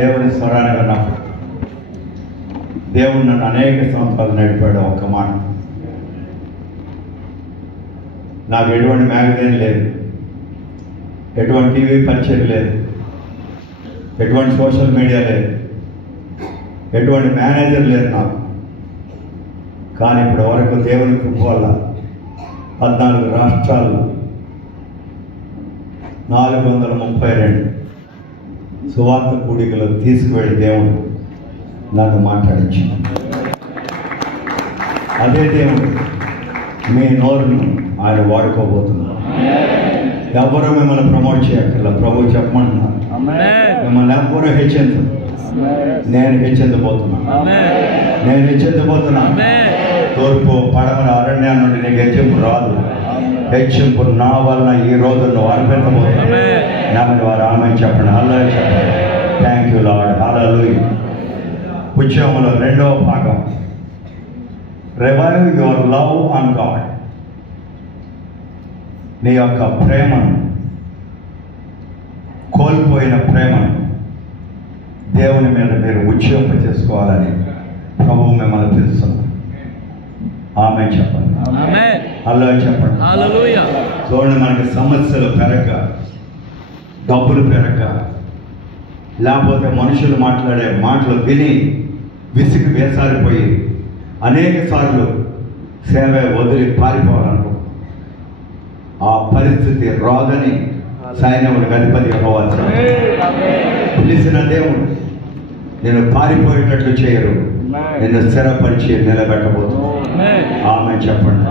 దేవుని స్వరాన్ని విన్నప్పుడు దేవుడు నన్ను అనేక సంవత్సరాలు నడిపాడు. ఒక్క మాట, నాకు ఎటువంటి మ్యాగజైన్ లేదు, ఎటువంటి టీవీ పరిచయం లేదు, ఎటువంటి సోషల్ మీడియా లేదు, ఎటువంటి మేనేజర్ లేదు నాకు. కానీ ఇప్పటి వరకు దేవుని కృప వల్ల 14 రాష్ట్రాల్లో 432 సువార్త కూడికలు తీసుకువెళ్ళి దేవుడు నన్ను మాట్లాడించాడు. అదే దేవుడు మీ నోరును ఆయన వాడుకోబోతున్నారు. ఎవరు మిమ్మల్ని ప్రమోట్ చేయక్కర్లా, ప్రభు చెప్పమంటున్నారు. మిమ్మల్ని ఎవరు హెచ్చించరు, నేను హెచ్చించబోతున్నాను. తూర్పు పడమర అరణ్యం నుండి నీకు హెచ్చింపు రాదు. హెచ్చింపు నా వలన ఈ రోజు నువ్వు అనిపించబోతున్నావు. నమ్మని వారు ఆమె చెప్పండి. హల్లెలూయా చెప్పండి. Thank you Lord. హల్లెలూయా. ఉద్యమంలో 2వ భాగం, revive your love on God. నీ యొక్క ప్రేమను, కోల్పోయిన ప్రేమను దేవుని మీద మీరు ఉజ్జీంప చేసుకోవాలని ప్రభువు మిమ్మల్ని పిలుస్తున్నారు. ఆమె చెప్పండి. హల్లెలూయా చెప్పండి. చూడండి, మనకి సమస్యలు పెరగ, డబ్బులు పెరగ, లేకపోతే మనుషులు మాట్లాడే మాటలు విని విసిగి వేసారిపోయి అనేక సార్లు సేవ వదిలి పారిపోవాలనుకో. ఆ పరిస్థితి రాదని సైన్యములకు అధిపతి యెహోవా పిలిచిన దేవుడు నేను పారిపోయేటట్లు చేయరు, నిన్ను స్థిరపరిచి నిలబెట్టబోతున్నాను. ఆమె చెప్పండి.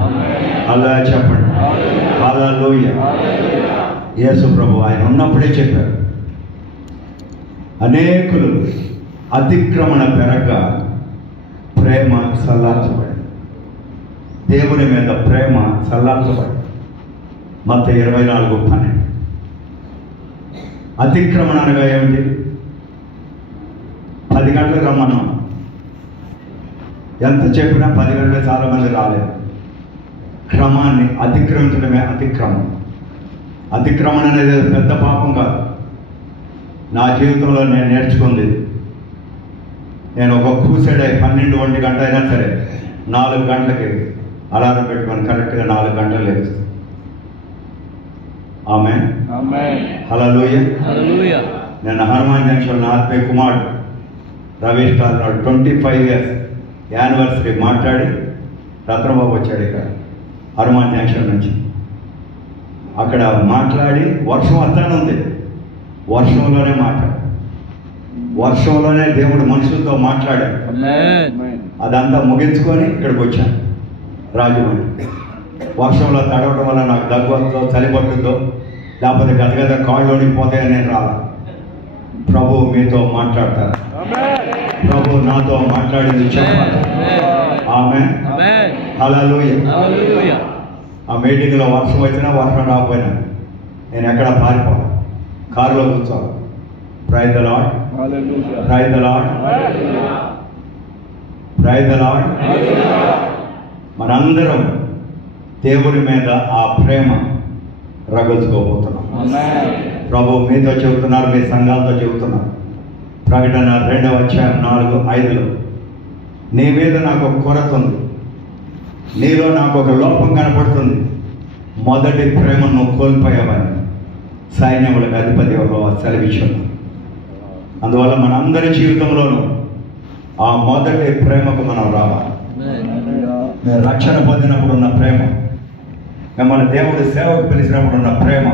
అలా చెప్పండి. హల్లెలూయా. యేసు ప్రభు ఆయన ఉన్నప్పుడే చెప్పారు, అనేకులు అతిక్రమణ పెరగ ప్రేమ చల్లార్చబడి, దేవుని మీద ప్రేమ చల్లార్చబడి. మత్తయి 24:12. అతిక్రమణ అనగా ఏమిటి? 10 గంటలకు రమ్మన్నాం, ఎంత చెప్పినా 10 గంటలకు చాలా మంది రాలేదు. క్రమాన్ని అతిక్రమించడమే అతిక్రమం. అతిక్రమణ అనేది పెద్ద పాపం కాదు. నా జీవితంలో నేను నేర్చుకుంది, నేను ఒక క్రూసైడ్ 12-1 గంట అయినా సరే 4 గంటలకి అలారం పెట్టుకొని కరెక్ట్గా 4 గంటలు లేస్తాను. ఆమె హల్లెలూయా. నేను హనుమాన్ జంక్షన్ ఆత్మీయ కుమారుడు రవీష్ గారు 25 years యానివర్సరీ మాట్లాడి రత్నబాబు వచ్చాడు ఇక్కడ హనుమాన్ జంక్షన్ నుంచి. అక్కడ మాట్లాడి వర్షం వస్తానే ఉంది, వర్షంలోనే మాట్లాడు, వర్షంలోనే దేవుడు మనుషులతో మాట్లాడాడు. అదంతా ముగించుకొని ఇక్కడికి వచ్చాను రాజమండ్రి. వర్షంలో తడవడం వల్ల నాకు దగ్గు వస్తుందో, చలి పట్టుద్దో, లేకపోతే గదగద కాళ్ళు వణికిపోతాయని నేను రాలా. ప్రభు మీతో మాట్లాడతారు, ప్రభు నాతో మాట్లాడింది చెప్పాలి. ఆమె హల్లెలూయా. ఆ మీటింగ్లో వర్షం వచ్చినా వర్షం రాకపోయినా నేను ఎక్కడ పారిపోను, కారులో కూర్చోను. Praise the Lord, praise the Lord, praise the Lord. మనందరం దేవుని మీద ఆ ప్రేమ రగుల్చుకోబోతున్నాం. ప్రభు మీతో చెబుతున్నారు, మీ సంఘాలతో చెబుతున్నారు. ప్రకటన 2:4-5 నీ మీద నాకు ఒక కొరత ఉంది, నీలో నాకు ఒక లోపం కనపడుతుంది, మొదటి ప్రేమను నువ్వు కోల్పోయావని సైన్యములకు అధిపతి యెహోవా సెలవిచ్చాడు. అందువల్ల మనందరి జీవితంలోనూ ఆ మొదటి ప్రేమకు మనం రావాలి. మీరు రక్షణ పొందినప్పుడు ఉన్న ప్రేమ, మిమ్మల్ని దేవుడి సేవకు పిలిచినప్పుడు ఉన్న ప్రేమ,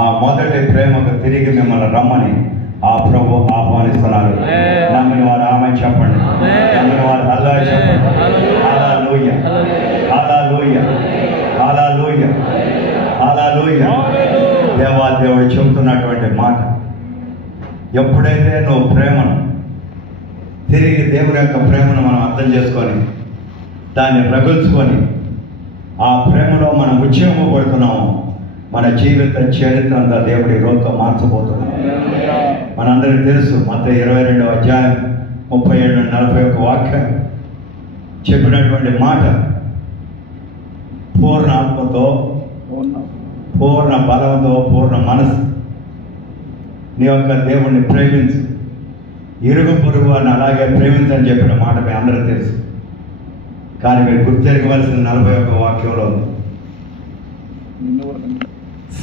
ఆ మొదటి ప్రేమకు తిరిగి మిమ్మల్ని రమ్మని ఆ ప్రభు ఆహ్వానిస్తున్నారు. నమ్మని వారు ఆమె చెప్పండి. నమ్మని వారు హల్లెలూయా చెప్పండి. హల్లెలూయా, హల్లెలూయా, హల్లెలూయా, హల్లెలూయా. దేవాదేవుడు చెబుతున్నటువంటి మాట, ఎప్పుడైతే నువ్వు ప్రేమను తిరిగి దేవుని యొక్క ప్రేమను మనం అర్థం చేసుకొని దాన్ని రగుల్చుకొని ఆ ప్రేమలో మనం ఉజ్జీవింపబడుతున్నాము, మన జీవిత చరిత్ర అంతా దేవుడి రోజుతో మార్చబోతున్నాం. మనందరికీ తెలుసు, మత్తయి 22:37-41 వాక్యం చెప్పినటువంటి మాట, పూర్ణ ఆత్మతో, పూర్ణ బలంతో, పూర్ణ మనసు నీ యొక్క దేవుణ్ణి ప్రేమించు, ఇరుగు పొరుగు అని అలాగే ప్రేమించని చెప్పిన మాట మీ అందరూ తెలుసు. కానీ మీరు గుర్తెరగవలసిన 41 వాక్యంలో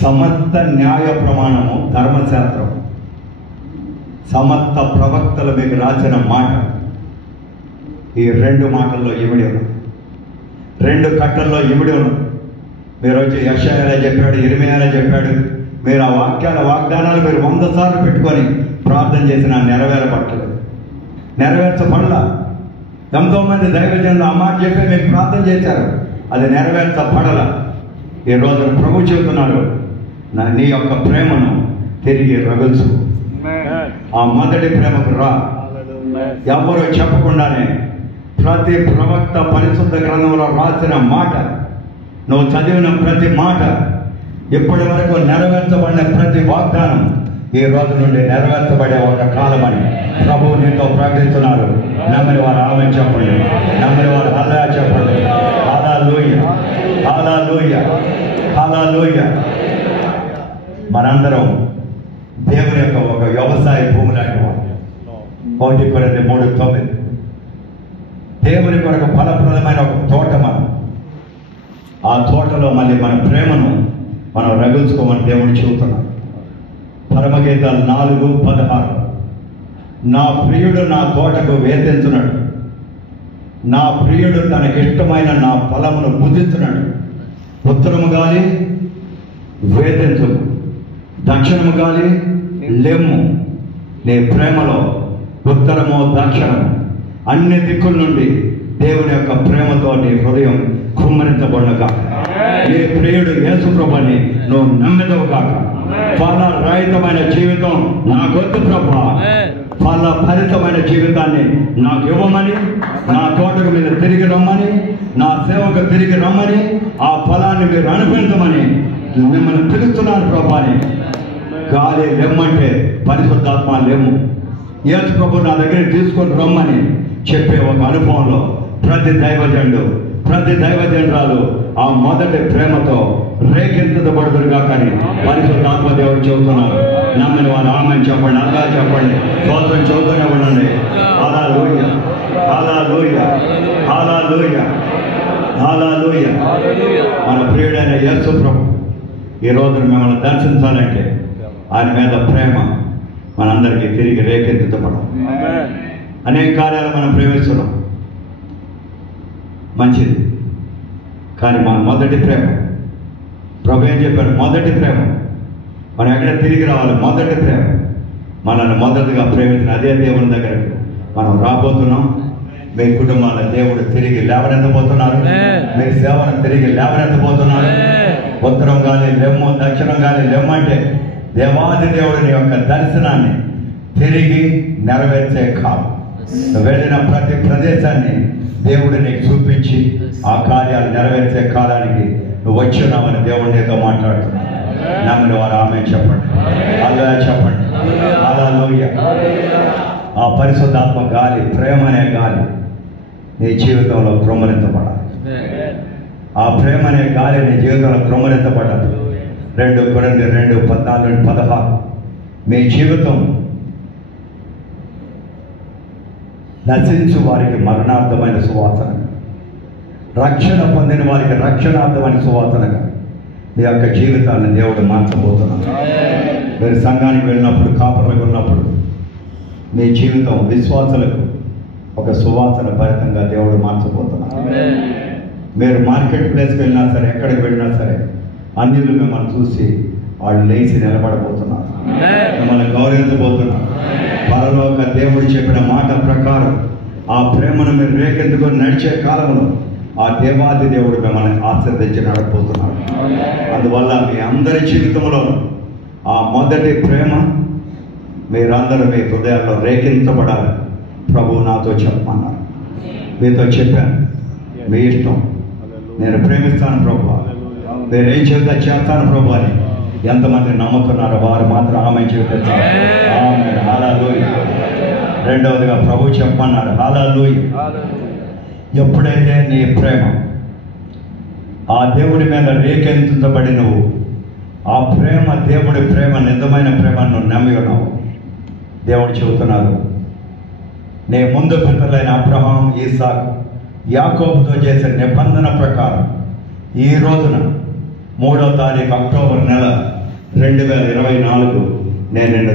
సమస్త న్యాయ ప్రమాణము, ధర్మశాస్త్రం, సమస్త ప్రవక్తలు మీకు రాసిన మాట ఈ 2 మాటల్లో ఇమిడి ఉన్నది. 2 కట్టల్లో ఇమిడి ఉన్నది. మీరు వచ్చి యెషయాలా చెప్పాడు, ఇర్మీయాలా చెప్పాడు. మీరు ఆ వాగ్దానాలు మీరు 100 సార్లు పెట్టుకొని ప్రార్థన చేసిన నెరవేర్చబడలా. ఎంతోమంది దైవజనులు ఆ మాట చెప్పి మీకు ప్రార్థన చేశారు, అది నెరవేర్చబడల. ఈ రోజు ప్రభు చెబుతున్నాడు, నీ యొక్క ప్రేమను తిరిగి రగుల్చు. ఆ మొదటి ప్రేమకు రా. ఎవరు చెప్పకుండానే ప్రతి ప్రవక్త పరిశుద్ధ గ్రంథంలో రాసిన మాట, నువ్వు చదివిన ప్రతి మాట, ఇప్పటి వరకు నెరవేర్చబడిన ప్రతి వాగ్దానం ఈ రోజు నుండి నెరవేర్చబడే ఒక కాలమని ప్రభువు నీతో ప్రకటిస్తున్నారు. నమ్మని వారు ఆమె చెప్పండి, నమ్మని వారు హల్లెలూయా చెప్పండి. హల్లెలూయా, హల్లెలూయా, హల్లెలూయా. మనందరం దేవుని యొక్క ఒక వ్యవసాయ భూమి లాంటి వారు. 1 కొరింథీ 3:9. దేవుని కొరకు ఫలప్రదమైన ఒక తోట మనం. ఆ తోటలో మళ్ళీ మన ప్రేమను మనం రగుల్చుకోమని దేవుని చెబుతున్నాం. పరమగీతాలు 4:16. నా ప్రియుడు నా తోటకు వేధించున్నాడు, నా ప్రియుడు తనకిష్టమైన నా ఫలమును భుజించున్నాడు. ఉత్తరము గాలి వేధించు, దక్షిణము గాలి లెమ్ము. నీ ప్రేమలో ఉత్తరము దక్షిణము అన్ని దిక్కుల నుండి దేవుని యొక్క ప్రేమతో నీ హృదయం కుమ్మరించబడును. నీ ప్రియుడు యేసు ప్రభుని నువ్వు నమ్మెదవు కాక. ఫల రహితమైన జీవితం నాకొద్దు ప్రభా, ఫల భరితమైన జీవితాన్ని నాకు ఇవ్వమని, నా తోటకు మీరు తిరిగి రమ్మని, నా సేవకు తిరిగి రమ్మని, ఆ ఫలాన్ని మీరు అనుభవించమని మిమ్మల్ని పిలుస్తున్నాను ప్రభా అని. గాలి లెమ్మంటే పరిశుద్ధాత్మ లెమ్ము. యేసు ప్రభు నా దగ్గరికి తీసుకొని రమ్మని చెప్పే ఒక అనుభవంలో ప్రతి దైవజనుడు, ప్రతి దైవజనురాలు ఆ మొదటి ప్రేమతో రేకెత్తించబడుతురుగా కానీ పరిశుద్ధాత్మ దేవుడు చెబుతున్నారు. నమ్మని వారు ఆమె చెప్పండి, అలా చెప్పండి, స్తోత్రం చెబుతూనే ఉండండి. హల్లెలూయా, హల్లెలూయా, హల్లెలూయా, హల్లెలూయా. మన ప్రియుడైన యేసు ప్రభు ఈ రోజు మిమ్మల్ని దర్శించాలంటే ఆయన మీద ప్రేమ మనందరికీ తిరిగి రేకెత్తించబడం. అనేక కార్యాలు మనం ప్రేమిస్తున్నాం, మంచిది. కానీ మన మొదటి ప్రేమ, ప్రభు ఏం చెప్పారు? మొదటి ప్రేమ. మనం ఎక్కడ తిరిగి రావాలి? మొదటి ప్రేమ. మనల్ని మొదటిగా ప్రేమించిన అదే దేవుని దగ్గరకు మనం రాబోతున్నాం. మీ కుటుంబాల దేవుడు తిరిగి లేవనెత్తబోతున్నారు. మీ సేవను తిరిగి లేవనెత్తబోతున్నారు. ఉత్తరం గాలి లెమ్ము, దక్షిణం గాలి లెమ్మంటే దేవాది దేవుడిని యొక్క దర్శనాన్ని తిరిగి నెరవేర్చే కాలం. వెళ్ళిన ప్రతి ప్రదేశాన్ని దేవుడు నీకు చూపించి ఆ కార్యాలు నెరవేర్చే కాలానికి నువ్వు వచ్చున్నావని దేవుడి నీతో మాట్లాడుతున్నావు. నమ్మని వారు ఆమె చెప్పండి, హల్లెలూయా చెప్పండి. హల్లెలూయా. ఆ పరిశుద్ధాత్మ గాలి, ప్రేమ అనే గాలి నీ జీవితంలో క్రమరించబడాలి. ఆ ప్రేమ అనే గాలి నీ జీవితంలో క్రమరించబడ్డది. 2 కొరింథీ 2:14-16. మీ జీవితం నశించు వారికి మరణార్థమైన సువాసన, రక్షణ పొందిన వారికి రక్షణార్థమైన సువాసనగా మీ యొక్క జీవితాన్ని దేవుడు మార్చబోతున్నాడు. మీరు సంఘానికి వెళ్ళినప్పుడు, కాపర్లకు ఉన్నప్పుడు మీ జీవితం విశ్వాసులకు ఒక సువాసన భరితంగా దేవుడు మార్చబోతున్నాడు. మీరు మార్కెట్ ప్లేస్కి వెళ్ళినా సరే, ఎక్కడికి వెళ్ళినా సరే, అన్యులు మిమ్మల్ని చూసి వాళ్ళు లేచి నిలబడబోతున్నారు, మిమ్మల్ని గౌరవించబోతున్నారు. పరలోక దేవుడు చెప్పిన మాట ప్రకారం ఆ ప్రేమను మీరు రేకెత్తుకొని నడిచే కాలంలో ఆ దేవాది దేవుడు మిమ్మల్ని ఆశీర్వదించి నడపబోతున్నాడు. అందువల్ల మీ అందరి జీవితంలో ఆ మొదటి ప్రేమ మీరందరూ మీ హృదయాల్లో రేకెత్తించబడాలి. ప్రభువు నాతో చెప్పమన్నారు, మీతో చెప్పాను, మీ ఇష్టం, నేను ప్రేమిస్తాను ప్రభు, మీరేం చెబితే చేస్తాను ప్రభు అని ఎంతమంది నమ్ముతున్నారో వారు మాత్రం ఆమె చెబుతారు. ఆమె హల్లెలూయా. రెండవదిగా ప్రభు చెప్పమన్నారు, హల్లెలూయా. ఎప్పుడైతే నీ ప్రేమ ఆ దేవుడి మీద రేకెత్తించబడి నువ్వు ఆ ప్రేమ, దేవుడి ప్రేమ, నిజమైన ప్రేమ నువ్వు నమ్మి ఉన్నావు. దేవుడు చెబుతున్నారు, నీ ముందు పితరులైన అబ్రహాం, ఇస్సాకు, యాకోబుతో చేసిన నిబంధన ప్రకారం ఈ రోజున 3వ తారీఖు అక్టోబర్ నెల 2024 నేను నిన్ను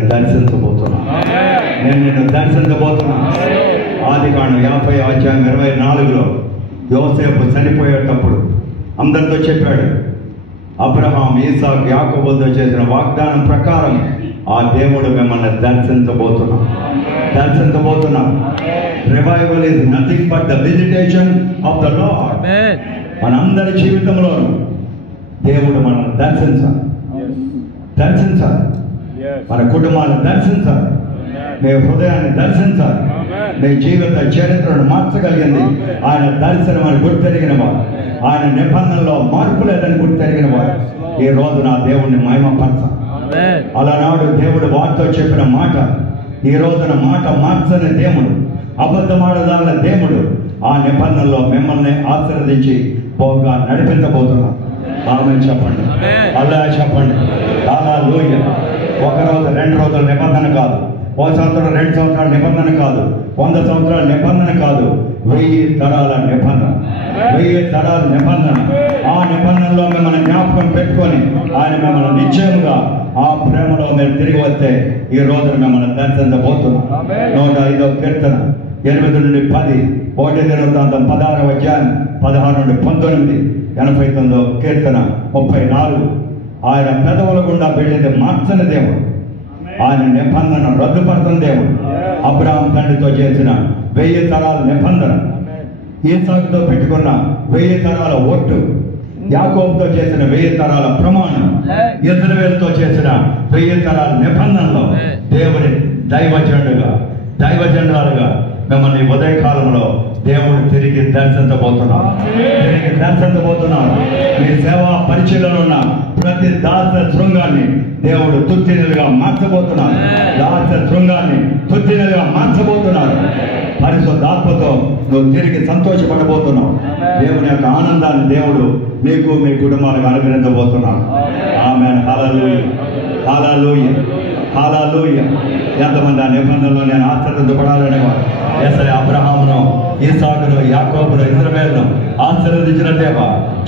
దర్శించబోతున్నాను. ఆదికాండం 50:24 యోసేపు చనిపోయేటప్పుడు అందరితో చెప్పాడు, అబ్రహాం, ఇస్సాకు, యాకోబుతో చేసిన వాగ్దానం ప్రకారం ఆ దేవుడు మిమ్మల్ని దర్శించబోతున్నాం. Revival is nothing but the visitation of the Lord. మనందరి జీవితంలో దేవుడు మనల్ని దర్శించాలి. మన కుటుంబాన్ని దర్శించాలి, మీ హృదయాన్ని దర్శించాలి. మీ జీవిత చరిత్రను మార్చగలిగింది ఆయన దర్శనం అని గుర్తెరిగిన వారు, ఆయన నిబంధనలో మార్పు లేదని గుర్తెరిగిన వారు ఈ రోజు నా దేవుడిని మహిమపరచాలి. అలనాడు దేవుడు వారితో చెప్పిన మాట ఈ రోజున మాట మార్చని దేవుడు, అబద్ధమాడదాల దేవుడు ఆ నిబంధనలో మిమ్మల్ని ఆశీర్వదించి పోగా నడిపించబోతున్నాం. ఆమె చెప్పండి, అల్లా చెప్పండి. హల్లెలూయా. 1 రోజు 2 రోజుల నిబంధన కాదు, 1 సంవత్సరం 2 సంవత్సరాల నిబంధన కాదు, 100 సంవత్సరాల నిబంధన కాదు, 1000 తరాల నిబంధన. 1000 తరాల నిబంధన. ఆ నిబంధనలో మిమ్మల్ని జ్ఞాపకం పెట్టుకొని ఆయన మిమ్మల్ని నిశ్చయముగా ఆ ప్రేమలో మీరు తిరిగి వస్తే ఈ రోజున మిమ్మల్ని దర్శించబోతున్నాం. 105వ కీర్తన 8 నుండి 10, 1 దినవృత్తాంతం 16వ అధ్యాయం 16 నుండి 19, 89వ కీర్తన 34. ఆయన పెదవుల గుండా వెళ్ళేది మార్చని దేవుడు, ఆయన నిబంధన రద్దుపరచని దేవుడు. అబ్రహాం తండ్రితో చేసిన 1000 తరాల నిబంధన, ఇస్సాకుతో పెట్టుకున్న 1000 తరాల ఒట్టు, యాకోబుతో చేసిన 1000 తరాల ప్రమాణం, ఇశ్రాయేలుతో చేసిన 1000 తరాల నిబంధనలో దేవుని దైవజనురాలుగా మిమ్మల్ని ఉదయకాలంలో దేవుడు తిరిగి దర్శించబోతున్నాడు. మీ సేవా పరిచయలో ఉన్న ప్రతి దాస శృంగాన్ని దేవుడు తుత్తినలుగా మార్చబోతున్నాడు. పరిశుద్ధాత్మతో నువ్వు తిరిగి సంతోషపడబోతున్నావు. దేవుని యొక్క ఆనందాన్ని దేవుడు మీకు మీ కుటుంబాలకు అనుగ్రహించబోతున్నాడు. ఆమేన్. హల్లెలూయా. ఎంతమంది ఆ నిబంధనలో నేను ఆశీర్వదించబడాలనేవారు. యేసయ్య అబ్రహామును, ఇస్సాకును, యాకోబును, ఇశ్రాయేలును ఆశీర్వదించిన దేవ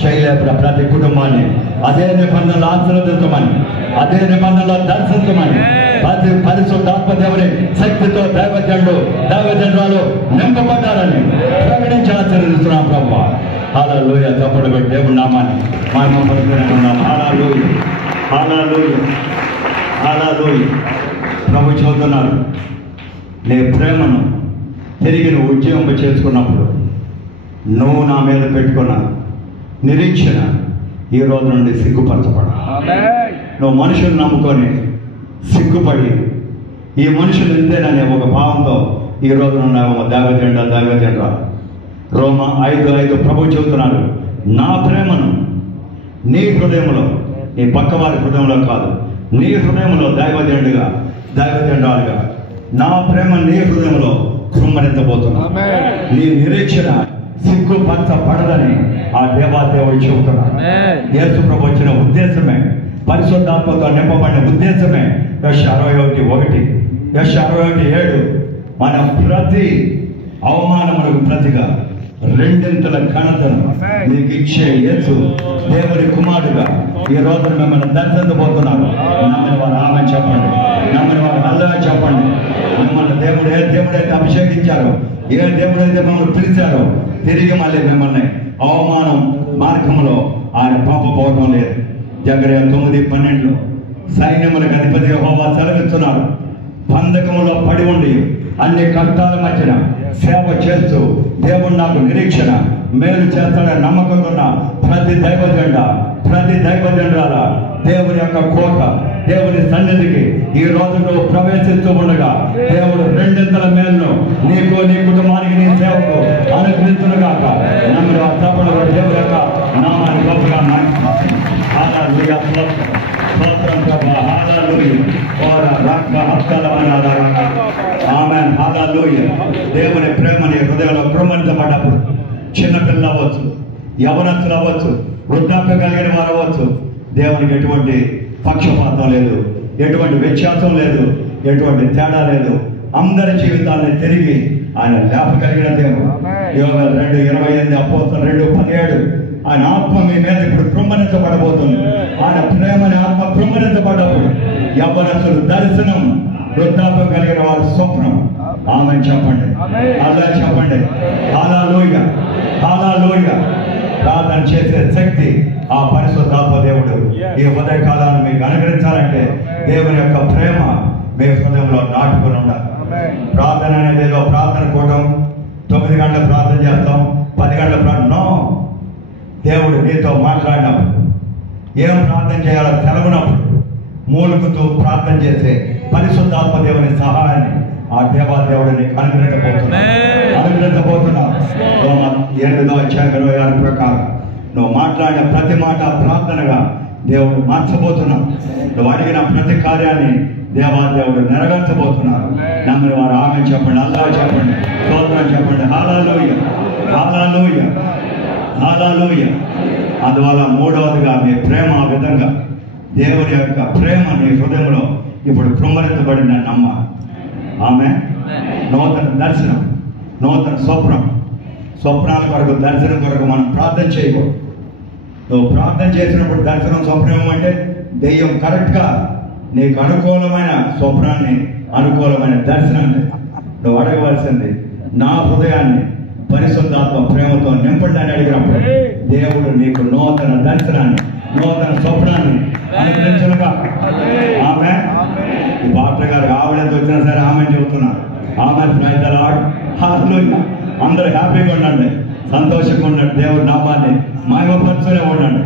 చేయలేపున ప్రతి కుటుంబాన్ని అదే నిబంధనలు ఆశీర్వదించమని, అదే నిబంధనలో దర్శించమని, ప్రతి పరిశుద్ధాత్మ దేవుని శక్తితో దైవజనురాలు నింపబడ్డారని ప్రకటించి ఆశీర్వదిస్తున్నాం ప్రభువా. హల్లెలూయా. చప్పట్లు పెట్టి దేవుని నామాన్ని మహిమపరుస్తున్నాం. హల్లెలూయా. ప్రభు చెబుతున్నారు, నీ ప్రేమను తిరిగి నువ్వు ఉద్యమం చేసుకున్నప్పుడు నువ్వు నా మీద పెట్టుకున్న నిరీక్షణ ఈ రోజు నుండి సిగ్గుపరచబడ. నువ్వు మనుషులు నమ్ముకొని సిగ్గుపడి ఈ మనుషులు ఇంతేననే ఒక భావంతో ఈ రోజు ఉన్నాము దైవజనుడా. రోమా 5:5 ప్రభు చెబుతున్నారు, నా ప్రేమను నీ హృదయంలో, నీ పక్కవారి హృదయంలో కాదు, నీ హృదయంలో దైవజనురాలుగా నా ప్రేమ నీ హృదయంలో కుమ్మరించబోతున్నా. నీ నిరీక్షణ సిగ్గుపరచబడదని ఆ దేవాదేవుడు చెబుతున్నాడు. యేసు ప్రభు వచ్చిన ఉద్దేశమే, పరిశుద్ధాత్మతో నింపబడిన ఉద్దేశమే యెషయా 61:7 మన ప్రతి అవమానములకు ప్రతిగా 2 ఘనతను మీకు ఇచ్చే యేసు దేవుని కుమారుడుగా ఈ రోజు మిమ్మల్ని దర్శించబోతున్నారు. నమ్మిన వారు ఆమె చెప్పండి, నమ్మిన వారు హల్లెలూయా చెప్పండి. మిమ్మల్ని దేవుడు ఏ దేవుడైతే అభిషేకించారో, ఏ దేవుడైతే మిమ్మల్ని పిలిచారో తిరిగి మళ్ళీ మిమ్మల్ని అవమానం మార్గంలో ఆయన పంపపోవడం లేదు. జకర్యా 9:12 సైన్యములకు అధిపతి యెహోవా సెలవిస్తున్నాడు, బంధకములో పడి ఉండి అన్ని కష్టాల మధ్యన సేవ చేస్తూ దేవుడు నాకు నిరీక్షణ మేలు చేస్తాడని నమ్మకంతో ఉన్న ప్రతి దైవజనురాల దేవుని యొక్క కోట, దేవుని సన్నిధికి ఈ రోజు నువ్వు ప్రవేశిస్తూ ఉండగా దేవుడు 2 మేలును నీకు, నీ కుటుంబానికి, నీ సేవకు అనుగ్రహించునుగాక. నమ్మిన తప్పడు దేవుని యొక్క నామాన్ని గొప్పగా దేవుని ప్రేమని హృదయంలో కృమ్మించబడ్డప్పుడు చిన్నపిల్లలు అవ్వచ్చు, యవనస్తులు అవ్వచ్చు, వృద్ధాప్యం కలిగిన వారు అవ్వచ్చు, దేవునికి ఎటువంటి పక్షపాతం లేదు, ఎటువంటి వ్యత్యాసం లేదు, ఎటువంటి తేడా లేదు. అందరి జీవితాన్ని తిరిగి ఆయన లేపగలిగిన దేవుడు. యోగాలు 2:28, అపోస్తలులు 2:17. ఆయన ఆత్మ మీ మీద ఇప్పుడు కృంభరించబడబోతుంది. ఆయన ప్రేమని ఆత్మ కృంభరించబడ్డప్పుడు యవ్వనస్తులు దర్శనం, వృద్ధాప్యం కలిగిన వారి స్వప్నం. ఆమె చెప్పండి, అలా చెప్పండి. హల్లెలూయా, హల్లెలూయా. ప్రార్థన చేసే శక్తి ఆ పరిశుద్ధాత్మ దేవుడు ఈ ఉదయకాలాన్ని మీకు అనుగ్రహించాలంటే దేవుని యొక్క ప్రేమ మీ హృదయంలో నాటుకుని ఉండాలి. ప్రార్థన అనేది ఏదో ప్రార్థన కూటం 9 గంటల ప్రార్థన చేస్తాం, 10 గంటల ప్రార్థన. దేవుడు నీతో మాట్లాడినప్పుడు, ఏం ప్రార్థన చేయాలో తెలవనప్పుడు మూలుగుతూ ప్రార్థన చేసే పరిశుద్ధాత్మ దేవుని సహాయాన్ని ఆ దేవాదేవుడిని అనుగ్రహించబోతున్నా. 8వ అధ్యాయం 26 ప్రకారం నువ్వు మాట్లాడిన ప్రతి మాట ప్రార్థనగా దేవుడు మార్చబోతున్నావు. నువ్వు అడిగిన ప్రతి కార్యాన్ని దేవాదేవుడు నెరవేర్చబోతున్నారు. నమ్మిన వారు ఆమె చెప్పండి, అల్లా చెప్పండి, స్తోత్రం చెప్పండి. హల్లెలూయా, హల్లెలూయా, హల్లెలూయా. అందువల్ల మూడవదిగా మీ ప్రేమ ఆ విధంగా దేవుని యొక్క ప్రేమ నీ హృదయంలో ఇప్పుడు కృంభరించబడిన నమ్మ. ఆమె నూతన దర్శనం, నూతన స్వప్నాల కొరకు, దర్శనం కొరకు మనం ప్రార్థన చేయకూడదు. నువ్వు ప్రార్థన చేసినప్పుడు దర్శనం, స్వప్నం ఏమంటే దెయ్యం కరెక్ట్గా నీకు అనుకూలమైన స్వప్నాన్ని, అనుకూలమైన దర్శనాన్ని నువ్వు అడగవలసింది. నా హృదయాన్ని పరిశుద్ధాత్మ ప్రేమతో నింపండి అని అడిగినప్పుడు దేవుడు నీకు నూతన దర్శనాన్ని, నూతన స్వప్నాన్ని అనుగ్రహించునుగా. ఆమె ఈ డాక్టర్ గారు ఆవిడంత వచ్చినా సరే ఆమె చెబుతున్నారు. ఆమె హల్లెలూయా. అందరూ హ్యాపీగా ఉండండి, సంతోషంగా ఉండండి, దేవుడి నామాన్ని మహిమపరుస్తూనే ఉండండి.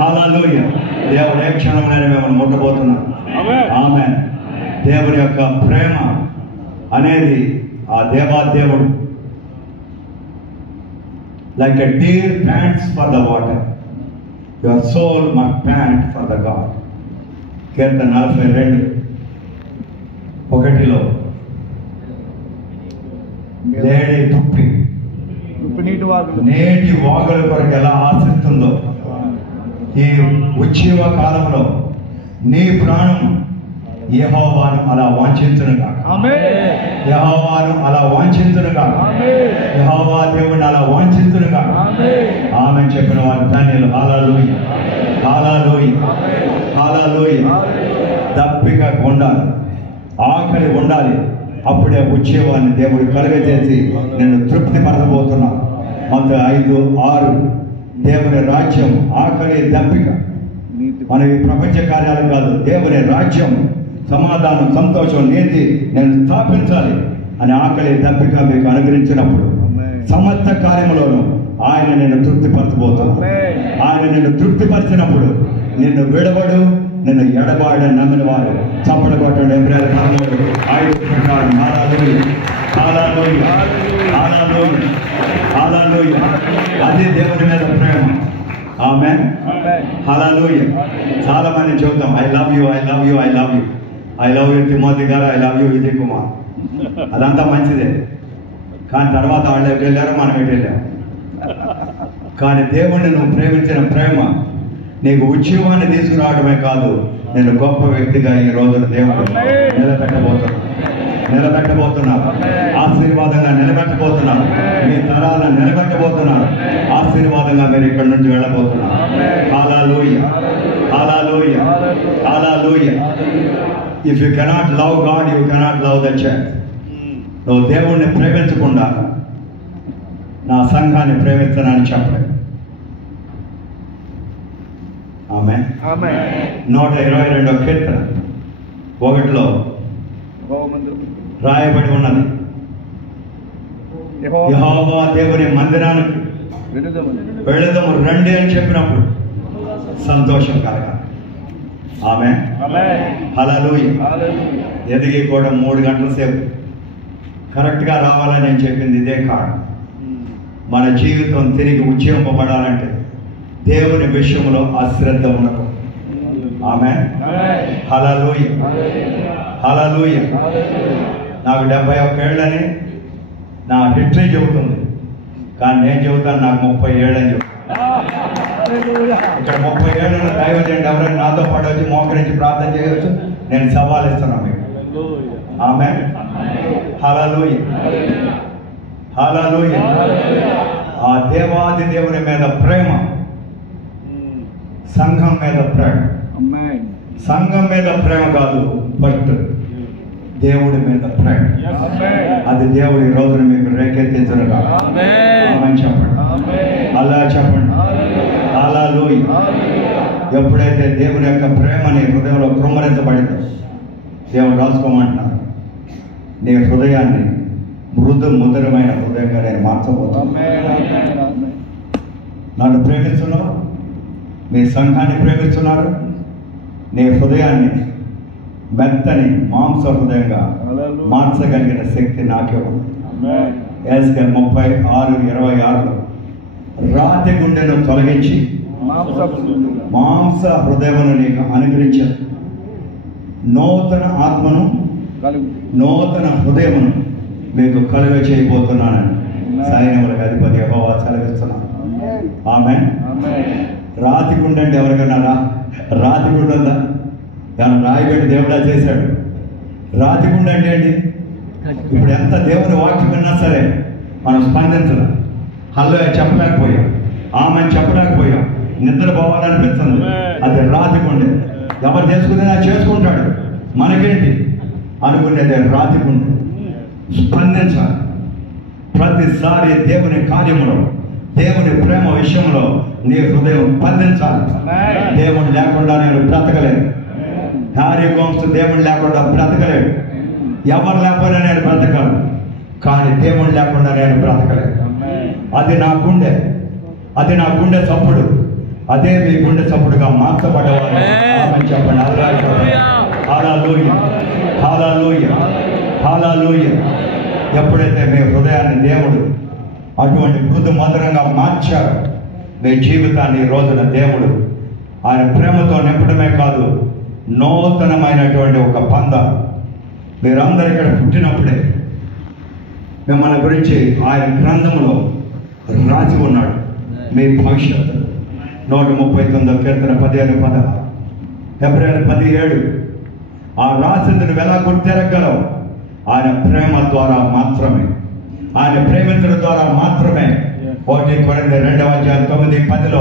హల్లెలూయా. దేవుడు ఏ క్షణంలోనే మిమ్మల్ని ముట్టబోతున్నారు. ఆమె దేవుడి యొక్క ప్రేమ అనేది ఆ దేవాదేవుడు like a deer pants for the water, your soul must pant for the God. కీర్తన 42:1 లేడి తుప్పి నేటి వాగుల కొరకు ఎలా ఆశిస్తుందో ఈ ఉజ్జీవ కాలంలో నీ ప్రాణం యెహోవాను అలా వాంఛించునుగా. యెహోవాను అలా వాంఛించునుగా. యెహోవా దేవుని అలా వాంఛించునుగా. ఆమె చెప్పిన వారు ధన్యులు. హల్లెలూయా, హల్లెలూయా, హల్లెలూయా. దప్పిక ఉండాలి, ఆకలి ఉండాలి. అప్పుడే ఉజ్జీవాన్ని దేవుడు కలుగజేసి నేను తృప్తి పరచబోతున్నా. మొత్తం 5:6 దేవుని రాజ్యం, ఆకలి, దప్పిక. మన ఈ ప్రపంచ కార్యాలు కాదు, దేవుని రాజ్యం, సమాధానం, సంతోషం, నీతి నేను స్థాపించాలి అని ఆకలి, దప్పిక మీకు అనుగ్రహించినప్పుడు సమస్త కార్యములోనూ ఆయన నిన్ను తృప్తిపరచబోతున్నాడు. ఆయన నిన్ను తృప్తిపరిచినప్పుడు నిన్ను విడవడు, నిన్ను ఎడబాడని నమ్మిన వారు చప్పట్లు కొట్టండి. ఎబ్రాయీయుల 5 ప్రకారం హల్లెలూయా, హల్లెలూయా, హల్లెలూయా, హల్లెలూయా. అది దేవుని మీద ప్రేమ. ఆమేన్, హల్లెలూయా. చాలా మంది చెబుతాం I love you, I love you, I love you, I love you Timothy గారు, I love you Vijay Kumar. అదంతా మంచిదే, కానీ తర్వాత వాళ్ళు ఎటు వెళ్ళారో మనం ఎటు వెళ్ళాం. కానీ దేవుణ్ణి నువ్వు ప్రేమించిన ప్రేమ నీకు ఉజ్జీవాన్ని తీసుకురావడమే కాదు, నేను గొప్ప వ్యక్తిగా ఈ రోజున దేవుడు నిలబెట్టబోతున్నాను. ఆశీర్వాదంగా నిలబెట్టబోతున్నాను. మీ తరాలను నిలబెట్టబోతున్నాను. ఆశీర్వాదంగా మీరు ఇక్కడి నుంచి వెళ్ళబోతున్నారు. హల్లెలూయా, హల్లెలూయా, హల్లెలూయా. If you cannot love God, you cannot love the church. నువ్వు దేవుణ్ణి ప్రేమించకుండా నా సంఘాన్ని ప్రేమిస్తానని చెప్పలేదు. ఆమేన్. 122వ కీర్తన 1లో రాయబడి ఉన్నది, యెహోవా దేవుని మందిరానికి వెళుదము రండి అని చెప్పినప్పుడు సంతోషం కలగాలి. ఆమేన్, హల్లెలూయా. ఎదిగి కూడా 3 గంటల సేపు కరెక్ట్గా రావాలని నేను చెప్పింది ఇదే కారణం. మన జీవితం తిరిగి ఉజ్జీవింపబడాలంటే దేవుని విషయంలో అశ్రద్ధ ఉండదు. ఆమేన్, హల్లెలూయా, హల్లెలూయా. నాకు 71 ఏళ్ళని నా హిస్టరీ చెబుతుంది, కానీ నేను చెబుతాను నాకు 30 ఏళ్ళని చెబుతాను. ఇక్కడ 30 ఏళ్ళు దైవజనుడు ఎవరైనా నాతో పాటు వచ్చి మోకరించి ప్రార్థన చేయవచ్చు, నేను సవాల్ ఇస్తున్నాను మీకు. ఆమేన్, హల్లెలూయా. హల్లెలూయా. ఆ దేవాది దేవుని మీద ప్రేమ, సంఘం మీద ప్రేమ. సంఘం మీద ప్రేమ కాదు, ఫస్ట్ దేవుడి మీద ప్రేమ. అది దేవుడి రోజున మీకు రేకెత్తించను కాదు. ఆమేన్ చెప్పండి, అలా చెప్పండి. హల్లెలూయా. ఎప్పుడైతే దేవుని యొక్క ప్రేమని హృదయంలో కృమ్మరించబడిందో దేవుడు రాసుకోమంటున్నారు, నీ హృదయాన్ని మృదు మధురమైన హృదయంగా నేను మార్చబోతాను. నన్ను ప్రేమిస్తున్నావు, మీ సంఘాన్ని ప్రేమిస్తున్నారు, నీ హృదయాన్ని మెత్తని మాంస హృదయంగా మార్చగలిగిన శక్తి నాకే ఉంది. ఎస్కేల్ 36:26 రాతి గుండెను తొలగించి మాంస హృదయమును నీకు అనుగ్రహించాను, నూతన ఆత్మను నూతన హృదయమును మీకు కలుగ చేయబోతున్నానని సైన్యములకు అధిపతి యెహోవా సెలవిస్తున్నాను. ఆమేన్. రాతి గుండె అంటే ఎవరికన్నా రాతి గుండె ఉందా? ఏమన్నా రాయిబెట్టి దేవుడా చేశాడు? రాతి గుండె అంటే ఏంటి? ఇప్పుడు ఎంత దేవుని వాక్యం విన్నా సరే మనం స్పందించలేం, హల్లో చెప్పలేకపోయాం, ఆమెను చెప్పలేకపోయాం, నిద్రపోవాలనిపిస్తుంది. అది రాతి గుండె. ఎవరు చేసుకుంటే చేసుకుంటాడు, మనకేంటి అనుకునేది రాతి గుండె. స్పందించాలి ప్రతిసారి దేవుని కార్యములో, దేవుని ప్రేమ విషయంలో నీ హృదయం స్పందించాలి. దేవుడు లేకుండా నేను బ్రతకలేను. హ్యారీ గోమ్స్ దేవుడు లేకుండా బ్రతకలేడు. ఎవరు లేకపోయినా నేను బ్రతకను, కానీ దేవుడు లేకుండా నేను బ్రతకలేను. అది నా గుండె, అది నా గుండె చప్పుడు. అదే మీ గుండె చప్పుడుగా మార్చబడేవారు చెప్పండి. హల్లెలూయా, హల్లెలూయా, హల్లెలూయా. ఎప్పుడైతే మీ హృదయాన్ని దేవుడు అటువంటి మృదు మధురంగా మార్చారు, మీ జీవితాన్ని ఈ రోజున దేవుడు ఆయన ప్రేమతో నింపడమే కాదు, నూతనమైనటువంటి ఒక పంద. మీరందరూ ఇక్కడ పుట్టినప్పుడే మిమ్మల్ని గురించి ఆయన గ్రంథంలో రాసి ఉన్నాడు. మీ భవిష్యత్తు 139 కీర్తన 15:16 ఫిబ్రవరి 17 ఆ రాసింది నువ్వు ఎలా గుర్తెరగలవు? ఆయన ప్రేమ ద్వారా మాత్రమే, ఆయన ప్రేమించడం ద్వారా మాత్రమే. 1 కొరింథీ 2:9-10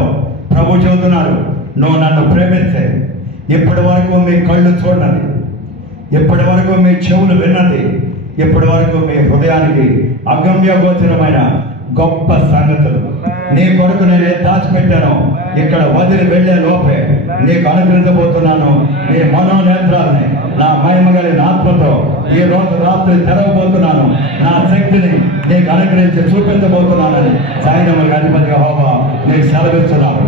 ప్రభు చెబుతున్నారు, నువ్వు నన్ను ప్రేమిస్తే ఇప్పటి వరకు మీ కళ్ళు చూడనది, ఇప్పటి వరకు మీ చెవులు విన్నది, ఇప్పటి వరకు మీ హృదయానికి అగమ్య గోచరమైన గొప్ప సంగతులు నీ కొరకు నేను దాచిపెట్టాను, ఇక్కడ వదిలి వెళ్లే లోపే నీకు అనుగ్రహించబోతున్నాను. నీ మనోనేత్రాలని నా మహిమ కలిగిన ఆత్మతో ఈ రోజు రాత్రి తెరవబోతున్నాను. నా శక్తిని నీకు అనుగ్రహించి చూపించబోతున్నానని సైన్యములకు అధిపతి యెహోవా నీకు సెలవిస్తున్నాను.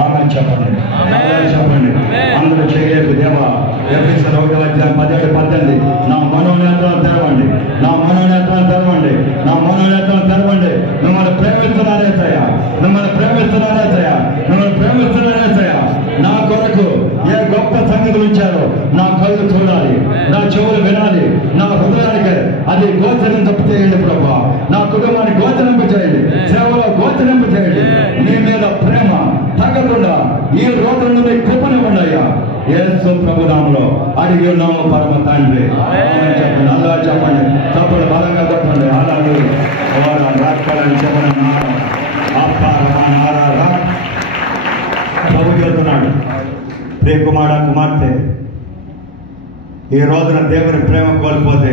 ఆమేన్ చెప్పండి, చెప్పండి. అందరూ చేయలేదు దేవా. ఎఫెసీయుల 1:17-18 నా మనోనేత్రాలు తెరవండి, నా మనోనేత్రాలు తెరవండి, నా మనోనేత్రాలు తెరవండి. మిమ్మల్ని ప్రేమిస్తున్నానేసయ్యా, మిమ్మల్ని ప్రేమిస్తున్నానేసయ్యా, మిమ్మల్ని ప్రేమిస్తున్నానేసయ్యా. నా కొరకు ఏ గొప్ప సంగతులు ఇచ్చారో నా కళ్ళు చూడాలి, నా చెవులు వినాలి, నా హృదయానికి అది గోచరింపు చేయండి ప్రభా. నా కుటుంబాన్ని గోచరింపు చేయండి, సేవలో గోచరింపు చేయండి. నీ మీద ప్రేమ తగ్గకుండా ఈ రోజు నుండి కృపనివ్వండి అయ్యా. యేసు ప్రభు నామములో అడిగి ఉన్నాము పరమ తండ్రి. చెప్పండి, అలా చెప్పండి, తప్పుడు బలంగా చెప్పండి. అలాగే రాష్ట్రాలని చెప్పండి. ప్రభు చెబుతున్నాడు, ప్రియ కుమార కుమార్తె, ఈ రోజున దేవుని ప్రేమ కోల్పోతే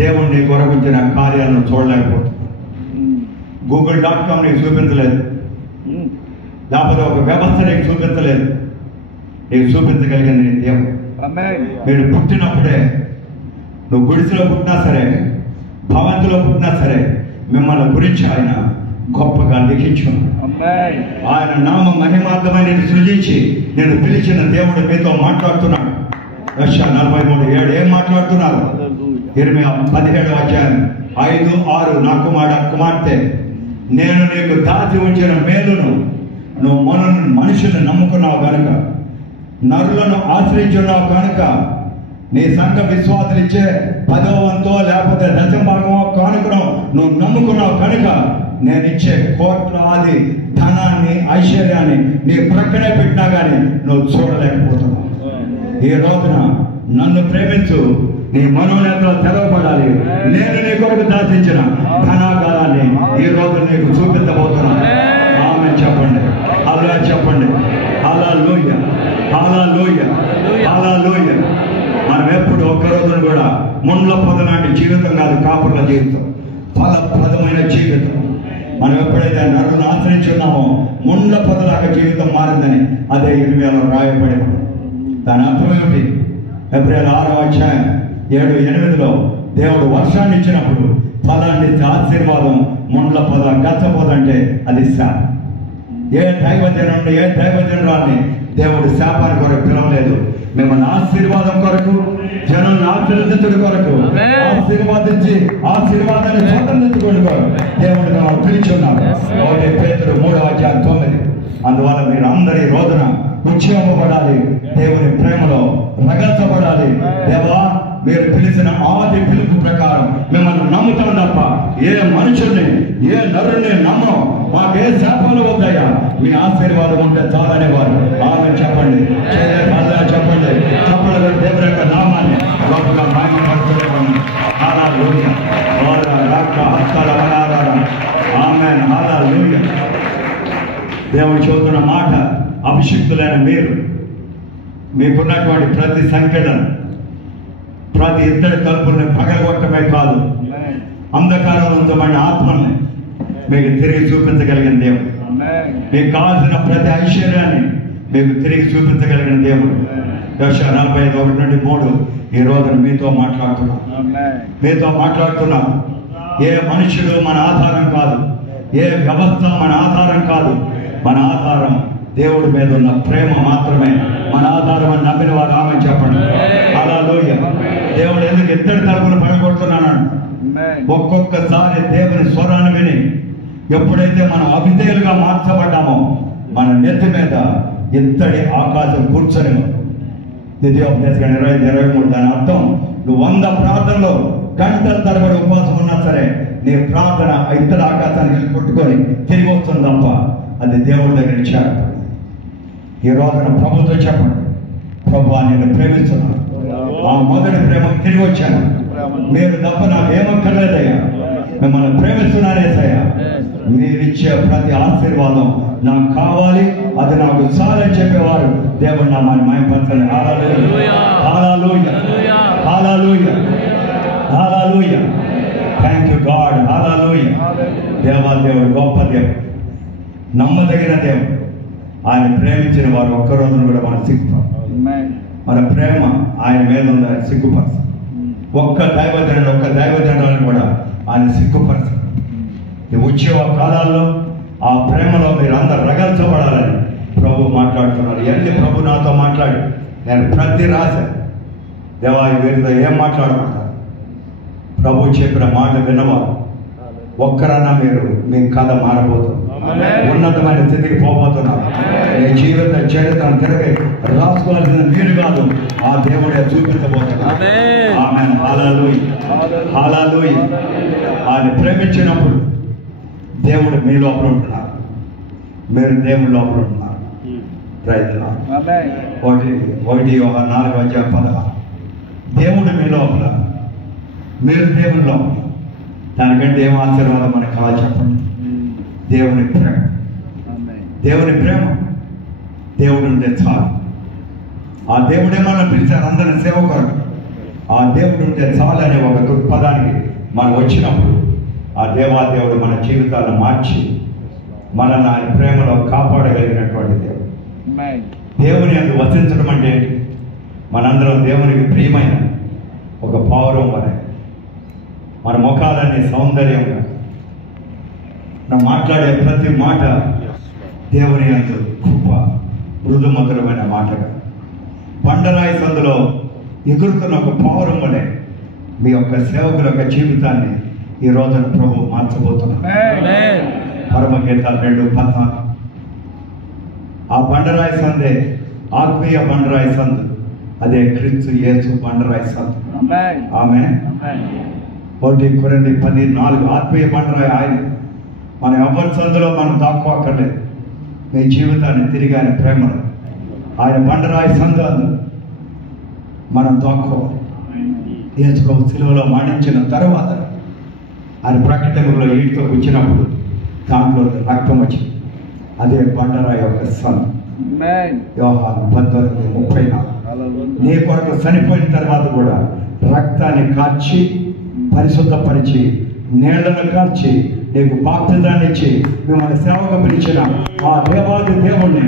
దేవుడు నీ కొరకుంచిన కార్యాలను చూడలేకపోతున్నాడు. Google.com నీకు చూపించలేదు, లేకపోతే ఒక వ్యవస్థ నీకు చూపించలేదు. నీకు చూపించగలిగింది నీ దేవుడు. మీరు పుట్టినప్పుడే, నువ్వు గుడిసెలో పుట్టినా సరే, భవంతిలో పుట్టినా సరే, మిమ్మల్ని గురించి ఆయన గొప్పగా లిఖించున్నాడు. ఆయన నామ మహిమార్థమై నేను సృజించి నేను పిలిచిన దేవుడు మీతో మాట్లాడుతున్నాడు. యెషయా 43:7 ఏం మాట్లాడుతున్నారు? ఇర్మియా 17:5-6 నా కుమార్తె, నేను నీకు దాచి ఉంచిన మేలును నువ్వు మనుషులను నమ్ముకున్నావు కనుక, నరులను ఆశ్రయించున్నావు కనుక, నీ సంఘ విశ్వాసులు ఇచ్చే 10వ వంతో లేకపోతే 10వ భాగమో కానుకను నువ్వు నమ్ముకున్నావు కనుక, నేను ఇచ్చే కోట్లాది ధనాన్ని ఐశ్వర్యాన్ని నీ ప్రక్కనే పెట్టినా కానీ నువ్వు చూడలేకపోతున్నావు. ఈ రోజున నన్ను ప్రేమించు, నీ మనోనేత్రాలు తెరవబడాలి. నేను నీ కొరకు దాచించిన ధనాగారాన్ని ఈ రోజు నీకు చూపించబోతున్నాను. ఆమె చెప్పండి, అలా చెప్పండి. హల్లెలూయా, హల్లెలూయా, హల్లెలూయా. మనం ఎప్పుడు ఒక్క రోజున కూడా ముండ్ల పొద లాంటి జీవితం కాదు కాపుర్ల జీవితం, ఫలప్రదమైన జీవితం. మనం ఎప్పుడైతే నరులను ఆశ్రయించున్నామో ముండ్ల పొదలాగా జీవితం మారిందని అదే ఇర్మియాలో రాయబడి. దాని అర్థం ఏమిటి? ఏప్రిల్ 6వ అధ్యాయం 7-8లో దేవుడు వర్షాన్ని ఇచ్చినప్పుడు ఫలాన్ని ఇచ్చే ఆశీర్వాదం ముండ్ల పొద, గచ్చ పొద అంటే అది శాపం. ఏ దైవజనుడిని, ఏ దైవజనురాన్ని దేవుడు శాపాన్ని కొరకు పిలవలేదు. మిమ్మల్ని ఆశీర్వాదం కొరకు, జనాన్ని ఆశీర్వదించడం కొరకు, ఆశీర్వాదించి ఆశీర్వాదాన్ని స్వతంత్రించుకోండి కొరకు దేవుడు మిమ్మల్ని పిలిచున్నారు. 1 పేతురు 3వ అధ్యాయం 9. అందువల్ల మీరు అందరి రోజున ఉత్సవపడాలి, దేవుని ప్రేమలో రగల్చబడాలి. దేవా, మీరు పిలిచిన ఆది పిలుపు ప్రకారం మిమ్మల్ని నమ్ముతాం తప్ప ఏ మనుషుల్ని, ఏ నరుణ్ణి నమ్మం. మాకే శాపాలు వద్దయ్యా, మీ ఆశీర్వాదం ఉంటే చాలనేవారు. ఆమె చెప్పండి, చెప్పండి, చెప్పండి. దేవుని యొక్క నామాన్ని గొప్పగా మహిమపరచుకోండి. హల్లెలూయా, ఆమేన్, హల్లెలూయా. దేవుడు చెబుతున్న మాట, అభిషిక్తులైన మీరు మీకున్నటువంటి ప్రతి సంఖ్యలను, ప్రతి ఇద్దరి తలుపుల్ని పగలగొట్టమే కాదు, అంధకారంలో ఉంచబడిన ఆత్మల్ని మీకు తిరిగి చూపించగలిగిన దేవుడు. మీకు కావాల్సిన ప్రతి ఐశ్వర్యాన్ని మీకు తిరిగి చూపించగలిగిన దేవుడు. యెషయా 45:1-3 ఈ రోజున మీతో మాట్లాడుతున్నా. ఏ మనుషుడు మన ఆధారం కాదు, ఏ వ్యవస్థ మన ఆధారం కాదు. మన ఆధారం దేవుడి మీద ఉన్న ప్రేమ మాత్రమే మన ఆధారం అని నమ్మిన వారు ఆమె చెప్పండి. హల్లెలూయా. దేవుడు ఎందుకు ఇద్దరి తలుపులు పగలగొడుతున్నాను? ఒక్కొక్కసారి దేవుని స్వరాన్ని విని ఎప్పుడైతే మనం అవిధేయులుగా మార్చబడ్డామో మన నెత్తి మీద ఇత్తడి ఆకాశం కూర్చొని. ద్వితీయోపదేశకాండం 25-23. దాని అర్థం, నువ్వు 100 ప్రార్థనలో గంటల తరబడి ఉపవాసం ఉన్నా సరే నీ ప్రార్థన ఇత్తడి ఆకాశానికి కొట్టుకొని తిరిగి వస్తుంది తప్ప అది దేవుడి దగ్గర ఇచ్చారు. ఈ రోజున ప్రభుతో చెప్పండి, ప్రభు నేను ప్రేమిస్తున్నాను, ఆ మొదటి ప్రేమ తిరిగి వచ్చాను. మీరు తప్ప నాకు ఏమక్కర్లేదయ్యా, మిమ్మల్ని ప్రేమిస్తున్నానేసయ్యా. మీరిచ్చే ప్రతి ఆశీర్వాదం నాకు కావాలి, అది నాకు చాలని చెప్పేవారు దేవుడు నామాన్ని మహిమపరచాలి. హల్లెలూయా, హల్లెలూయా, హల్లెలూయా, హల్లెలూయా. Thank you God. హల్లెలూయా. దేవాదేవుడు గొప్ప దేవుడు, నమ్మదగిన దేవుడు. ఆయన ప్రేమించిన వారు ఒక్క రోజున కూడా మనం సిగ్గుతాం. మన ప్రేమ ఆయన మీద ఉంది, ఆయన సిగ్గుపరచు. ఒక్క దైవజనులను కూడా ఆయన సిగ్గుపరచు. ఈ ఉత్సవ కాలాల్లో ఆ ప్రేమలో మీరు అందరు రగల్చబడాలని ప్రభు మాట్లాడుతున్నారు. ఎన్ని ప్రభు నాతో మాట్లాడి నేను ప్రతి రాశాను. దేవా, వీరితో ఏం మాట్లాడుకుంటారు? ప్రభు చెప్పిన మాట విన్నవారు ఒక్కరన్నా మీరు మీ కథ మారబోతుంది, ఉన్నతమైన స్థితికి పోబోతున్నారు. మీ జీవిత చరిత్రను తిరిగి రాసుకోవాల్సిన మీరు కాదు, ఆ దేవుడే చూపించబోతున్నారు. ఆమేన్, హల్లెలూయా, హల్లెలూయా. ఆయన ప్రేమించినప్పుడు దేవుడు మీ లోపల ఉంటున్నారు, మీరు దేవుడి లోపల ఉంటున్నారు. రైతులు 1 యోహాను 4:16. దేవుడు మీ లోపల, మీరు దేవుని లోపల. దానికంటే ఏం ఆశీర్వాదం మనకు కావాలి చెప్పండి? దేవుని ప్రేమ, దేవుని ప్రేమ. దేవుడు ఉంటే చాలు. ఆ దేవుడే మనం పిలిచారు అందరిని సేవ కొరకు. ఆ దేవుడు ఉంటే చాలు అనే ఒక దృక్పథానికి మనం వచ్చినప్పుడు ఆ దేవాదేవుడు మన జీవితాలను మార్చి మనల్ని ఆయన ప్రేమలో కాపాడగలిగినటువంటి దేవుడు. దేవుని అందు వసించడం అంటే ఏంటి? మనందరం దేవునికి ప్రియమైన ఒక పౌరం వలె మన ముఖాలన్నీ సౌందర్యంగా, మనం మాట్లాడే ప్రతి మాట దేవుని యందు గొప్ప మృదు మధురమైన మాటగా, బండరాయి సందులో ఎగురుతున్న ఒక పౌరం వలె మీ యొక్క సేవకుల యొక్క జీవితాన్ని ఈ రోజున ప్రభు మార్చబోతున్నారు. పరమగీతాలు 2:14. ఆ బండరాయి సందే ఆత్మీయ బండరాయి సందు, అదే క్రీస్తు యేసు బండరాయి సందు. ఆమేన్. 1 కొరింథీ 10:4. ఆత్మీయ బండరాయి ఆయన. మన ఎవరి సందులో మనం దాక్కోక్కర్లేదు. మీ జీవితాన్ని తిరిగి ఆయన ప్రేమలో, ఆయన బండరాయి సందు మనం దాక్కోవాలి. యేసు ప్రభు శిలువలో మరణించిన తర్వాత అది ప్రకటనలో ఈటుతో వచ్చినప్పుడు దాంట్లో రక్తం వచ్చింది. అదే బండరాయి యొక్క సన్. యోహాను 18:34. నీ కొరకు చనిపోయిన తర్వాత కూడా రక్తాన్ని కార్చి పరిశుద్ధపరిచి నీళ్లను కార్చి నీకు బాప్తిజాన్ని ఇచ్చి మిమ్మల్ని సేవకు పిలిచిన ఆ దేవాది దేవుణ్ణి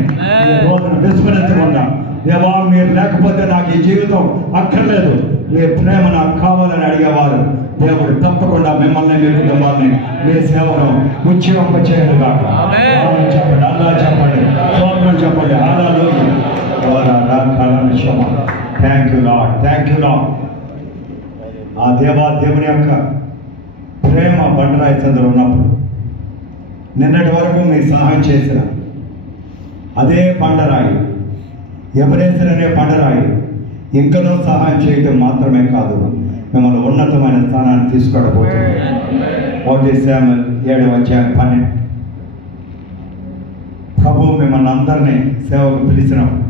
ఈ రోజున విస్మరించకుండా, దేవా మీరు లేకపోతే నాకు ఈ జీవితం అక్కర్లేదు, మీ ప్రేమ నాకు కావాలని అడిగేవారు దేవుడు తప్పకుండా మిమ్మల్ని మీ కుటుంబాన్ని మీ సేవను ఉద్యోగం చేయడుగా. చెప్పండి, అల్లా చెప్పండి, స్తోత్రం చెప్పండి. Thank you lord, thank you lord. ఆ దేవుని యొక్క ప్రేమ బండరాయి చంద్రులు ఉన్నప్పుడు నిన్నటి వరకు మీకు సహాయం చేసిన అదే బండరాయి, ఎబనేజర్ అనే బండరాయి ఇంకనూ సహాయం చేయడం మాత్రమే కాదు, మిమ్మల్ని ఉన్నతమైన స్థానాన్ని తీసుకురాబోతుంది. 1 శామ్యూయల్ 7:12. ప్రభు మిమ్మల్ని అందరినీ సేవకు పిలిచినప్పుడు,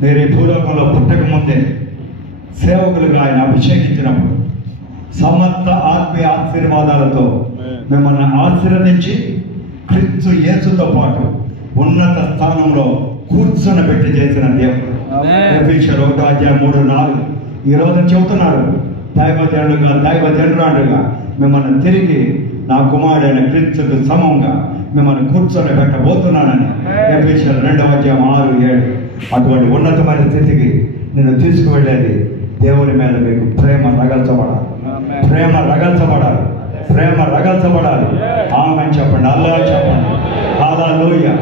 మీరు ఈ భూలోకంలో పుట్టక ముందే సేవకులుగా ఆయన అభిషేకించినప్పుడు సమస్త ఆత్మీయ ఆశీర్వాదాలతో మిమ్మల్ని ఆశీర్వదించి క్రీస్తు యేసుతో పాటు ఉన్నత స్థానంలో కూర్చొని చేసిన దేవుడు. ఎఫెసీయులు 1:3-4. ఈ రోజు చెబుతున్నారు, దైవజనురాలుగా మిమ్మల్ని తిరిగి నా కుమారుడైన క్రీస్తుకు సమంగా మిమ్మల్ని కూర్చొని పెట్టబోతున్నానని ఎఫెసీయులు 2:6-7. అటువంటి ఉన్నతమైన స్థితికి నేను తీసుకువెళ్ళేది దేవుని మీద మీకు ప్రేమ రగల్చబడాలి, ప్రేమ రగల్చబడాలి, ప్రేమ రగల్చబడాలి. ఆమేన్ చెప్పండి, అల్లా చెప్పండి. హల్లెలూయా.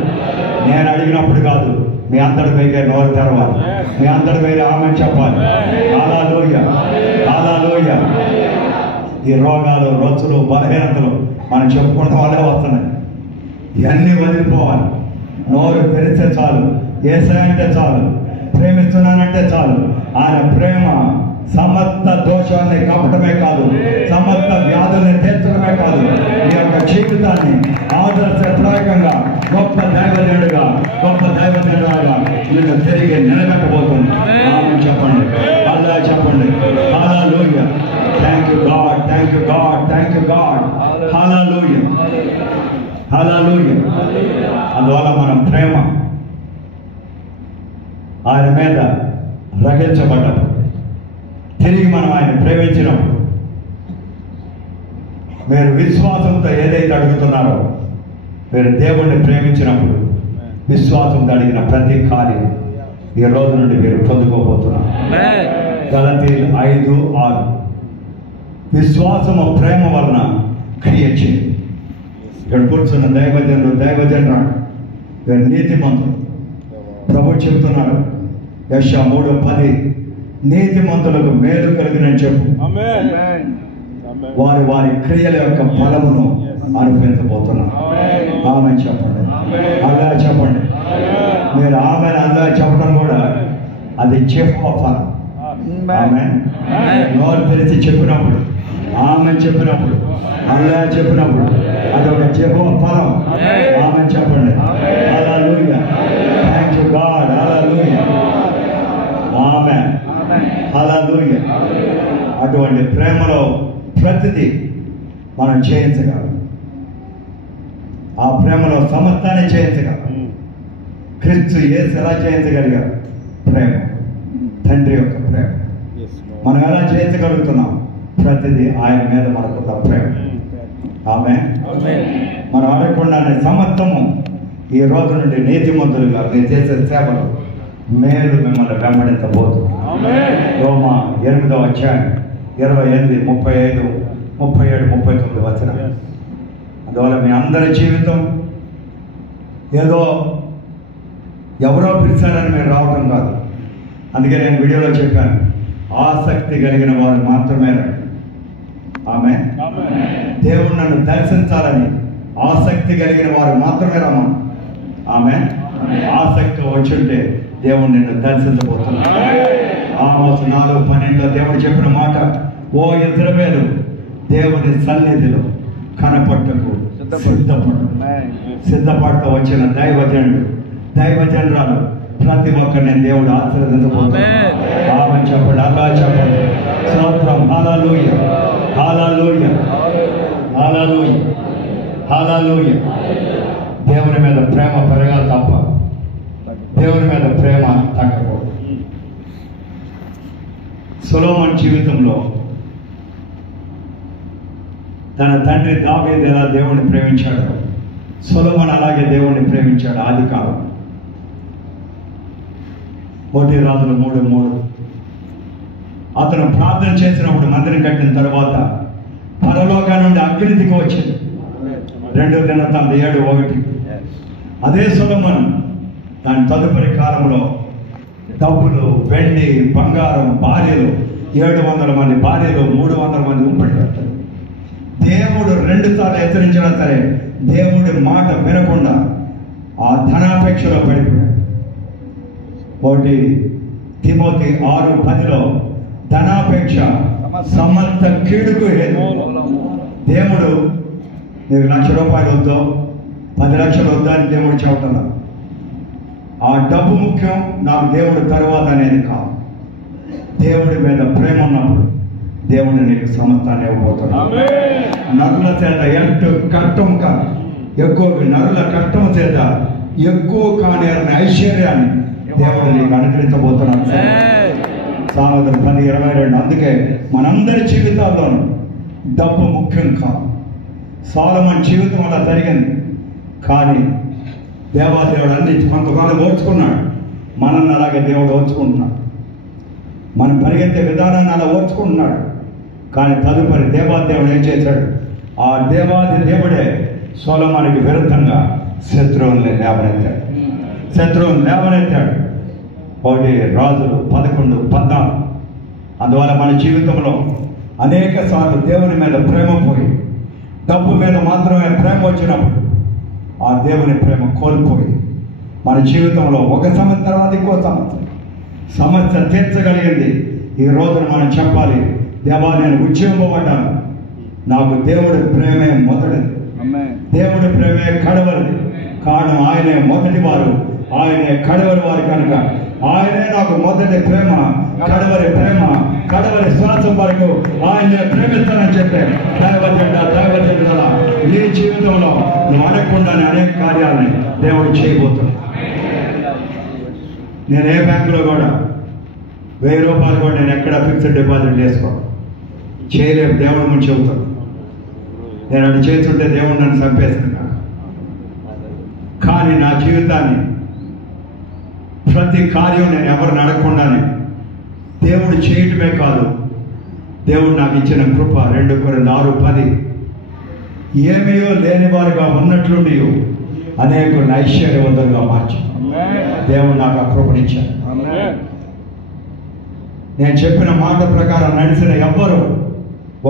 నేను అడిగినప్పుడు కాదు, మీ అందరి మీద నోరు తెరవాలి, మీ అందరి మీద ఆమేన్ చెప్పాలి. హల్లెలూయా, హల్లెలూయా. ఈ రోగాలు, రొచ్చులు, బలహీనతలు మనం చెప్పుకుంటాం వాళ్ళే వస్తున్నాయి. ఇవన్నీ వదిలిపోవాలి. నోరు తెరిస్తే చాలు, యేసయ్య అంటే చాలు, ప్రేమిస్తున్నానంటే చాలు. ఆయన ప్రేమ సమస్త దోషాన్ని కప్పటమే కాదు, సమస్త వ్యాధుల్ని తీర్చడమే కాదు, ఈ యొక్క జీవితాన్ని ఆదర్శప్రాయంగా గొప్ప దైవజనుడిగా, గొప్ప దైవజనుడుగా నిన్ను తిరిగి నిలబెట్టబోతుంది. ఆమేన్ చెప్పండి, అల్లా చెప్పండి. హల్లెలూయా. Thank you God, thank you God, thank you God. హల్లెలూయా, హల్లెలూయా. అందువల్ల మనం ప్రేమ ఆయన మీద రగిల్చబడ్డప్పుడు, తిరిగి మనం ఆయన ప్రేమించినప్పుడు, మీరు విశ్వాసంతో ఏదైతే అడుగుతున్నారో, మీరు దేవుణ్ణి ప్రేమించినప్పుడు విశ్వాసంతో అడిగిన ప్రతి కార్యం ఈ రోజు నుండి మీరు పొందుకోబోతున్నారు. గలతీయులు 5:6. విశ్వాసము ప్రేమ వలన క్రియ చేయండి. ఇక్కడ కూర్చున్న దైవజనుడు వీరు నీతిమంతులు. ప్రభు చెబుతున్నారు యెషయా 3:10, నీతిమంతులకు మేలు కలిగినని చెప్పు, వారి వారి క్రియల యొక్క ఫలమును అనుభవించబోతున్నారు. ఆమేన్ చెప్పండి, అల్లా చెప్పండి. మీరు ఆమెను అల్లా చెప్పడం కూడా అది యెహోవా ఫలం. ఆమేన్. నోరు తెరిచి చెప్పినప్పుడు, ఆమెన్ చెప్పినప్పుడు, అల్లా చెప్పినప్పుడు అది ఒక యెహోవా ఫలం. ఆమేన్ చెప్పండి. హల్లెలూయా. Thank you God. హల్లెలూయా. ఆమేన్. హల్లెలూయా. అటువంటి ప్రేమలో ప్రతిదీ మనం చేయించగలం. ఆ ప్రేమలో సమస్తాన్ని చేయించగలం. క్రీస్తు యేసు ఎలా చేయించగలిగారు? ప్రేమ, తండ్రి యొక్క ప్రేమ. మనం ఎలా చేయించగలుగుతున్నాం? ప్రతిదీ ఆయన మీద మనకున్న ప్రేమ. ఆమేన్. మనం అడగకుండానే సమస్తము ఈ రోజు నుండి నీతిమంతులుగా మీరు చేసే సేవలు మేలు మిమ్మల్ని వెంబడించబోతుంది. రోమా 8:28, 35, 37, 39 వచనం. అందువల్ల మీ అందరి జీవితం ఏదో ఎవరో పిలిచారని మీరు రావటం కాదు. అందుకే నేను వీడియోలో చెప్పాను, ఆసక్తి కలిగిన వారు మాత్రమే రండి. ఆమేన్. దేవుడు నన్ను దర్శించాలని ఆసక్తి కలిగిన వారు మాత్రమే రమ్మను. ఆమేన్. ఆసక్తి వచ్చుంటే దేవుడు నిన్ను దర్శించబోతున్నాడు. ఆమోసు 4:12 దేవుడు చెప్పిన మాట, ఓ ఇశ్రాయేలు, దేవుని సన్నిధిలో కనపట్టుకు సిద్ధపడుతూ వచ్చిన దైవజనురాలు ప్రతి ఒక్కరిని దేవుడు ఆశీర్వదించబోతున్నాడు. ఆమేన్ చెప్పండి, అల్లా చెప్పండి. స్తోత్రం. హల్లెలూయా, హల్లెలూయా. హల్లెలూయా. దేవుని మీద ప్రేమ పెరగాలి తప్ప దేవుని మీద ప్రేమ తగ్గకూడదు. సొలొమోను జీవితంలో తన తండ్రి దావీదు ఎలా దేవుణ్ణి ప్రేమించాడు, సొలొమోను అలాగే దేవుణ్ణి ప్రేమించాడు. ఆది కాలం 1 రాజులు 3:3. అతను ప్రార్థన చేసినప్పుడు మందిరం కట్టిన తర్వాత పరలోకా నుండి అగ్ని దిగి వచ్చింది. 2 దినవృత్తాంతం 7:1. అదే సొలొమోను దాని తదుపరి కాలంలో డబ్బులు, వెండి, బంగారం, భార్యలు, 700 మంది భార్యలు, 300 మంది ఉంపటి పెడతారు. దేవుడు 2 సార్లు హెచ్చరించినా సరే దేవుడి మాట వినకుండా ఆ ధనాపేక్షలో పడిపోయాడు. 1 తిమోతి 6:10లో ధనాపేక్ష సమస్త కీడుకు హేతు. దేవుడు నీకు ₹1,00,000 వద్దో 10 లక్షలు వద్దా అని దేవుడు చెప్పటం. ఆ డబ్బు ముఖ్యం, నాకు దేవుడు తరువాత అనేది కాదు. దేవుడి మీద ప్రేమ ఉన్నప్పుడు దేవుడు నీకు సమస్తాన్ని ఇవ్వబోతున్నాడు. నరుల చేత నరుల కష్టం చేత ఎక్కువ కానేరని ఐశ్వర్యాన్ని దేవుడు నీకు అనుగ్రహించబోతున్నాడు. సామెతలు 10:22. అందుకే మనందరి జీవితాల్లోనూ డబ్బు ముఖ్యం కాదు. సొలొమోను జీవితం అలా జరిగింది. కానీ దేవాదేవుడు అన్ని కొంతకాలం ఓర్చుకున్నాడు. మనల్ని అలాగే దేవుడు ఓర్చుకుంటున్నాడు. మనం పరిగెత్తే విధానాన్ని అలా ఓర్చుకుంటున్నాడు. కానీ తదుపరి దేవాదేవుడు ఏం చేశాడు? ఆ దేవుడే సొలొమోనుకి విరుద్ధంగా శత్రువుల్ని లేవనెత్తాడు. 1 రాజులు 11:14. అందువల్ల మన జీవితంలో అనేక సార్లు దేవుని మీద ప్రేమ పోయి డబ్బు మీద మాత్రమే ప్రేమ వచ్చినప్పుడు ఆ దేవుని ప్రేమ కోల్పోయి మన జీవితంలో ఒక సంవత్సరం తర్వాత ఇంకో సమస్య తీర్చగలిగింది. ఈ రోజున మనం చెప్పాలి, దేవా నేను ఉద్యమపడ్డాను, నాకు దేవుడి ప్రేమే మొదటిది, దేవుడి ప్రేమే కడవరిది. కారణం ఆయనే మొదటి వారు, ఆయనే కడవరి వారు కనుక ఆయనే నాకు మొదటి ప్రేమ, కడవరి ప్రేమ, కడవరి శ్వాసం వరకు ఆయనే ప్రేమిస్తానని చెప్పే దైవజనుల నీ జీవితంలో నువ్వు అడగకుండానే అనేక కార్యాలని దేవుడు చేయబోతున్నాడు. నేను ఏ బ్యాంకులో కూడా ₹1000 కూడా నేను ఎక్కడ ఫిక్స్డ్ డిపాజిట్ చేయలేము. దేవుడు ముందు చెబుతాను. నేను అది చేస్తుంటే దేవుడు నన్ను చంపేస్తున్నాను. కానీ నా జీవితాన్ని ప్రతి కార్యం నేను ఎవరిని అడగకుండానే దేవుడు చేయటమే కాదు, దేవుడు నాకు ఇచ్చిన కృప 2 కొరింథీయులు 6:10 ఏమీయో లేని వారుగా ఉన్నట్లుండి అనేకులను ఐశ్వర్యవంతులుగా మార్చి దేవుడు నాకు ఆ కృపనిచ్చాడు. నేను చెప్పిన మాట ప్రకారం నడిచిన ఎవ్వరు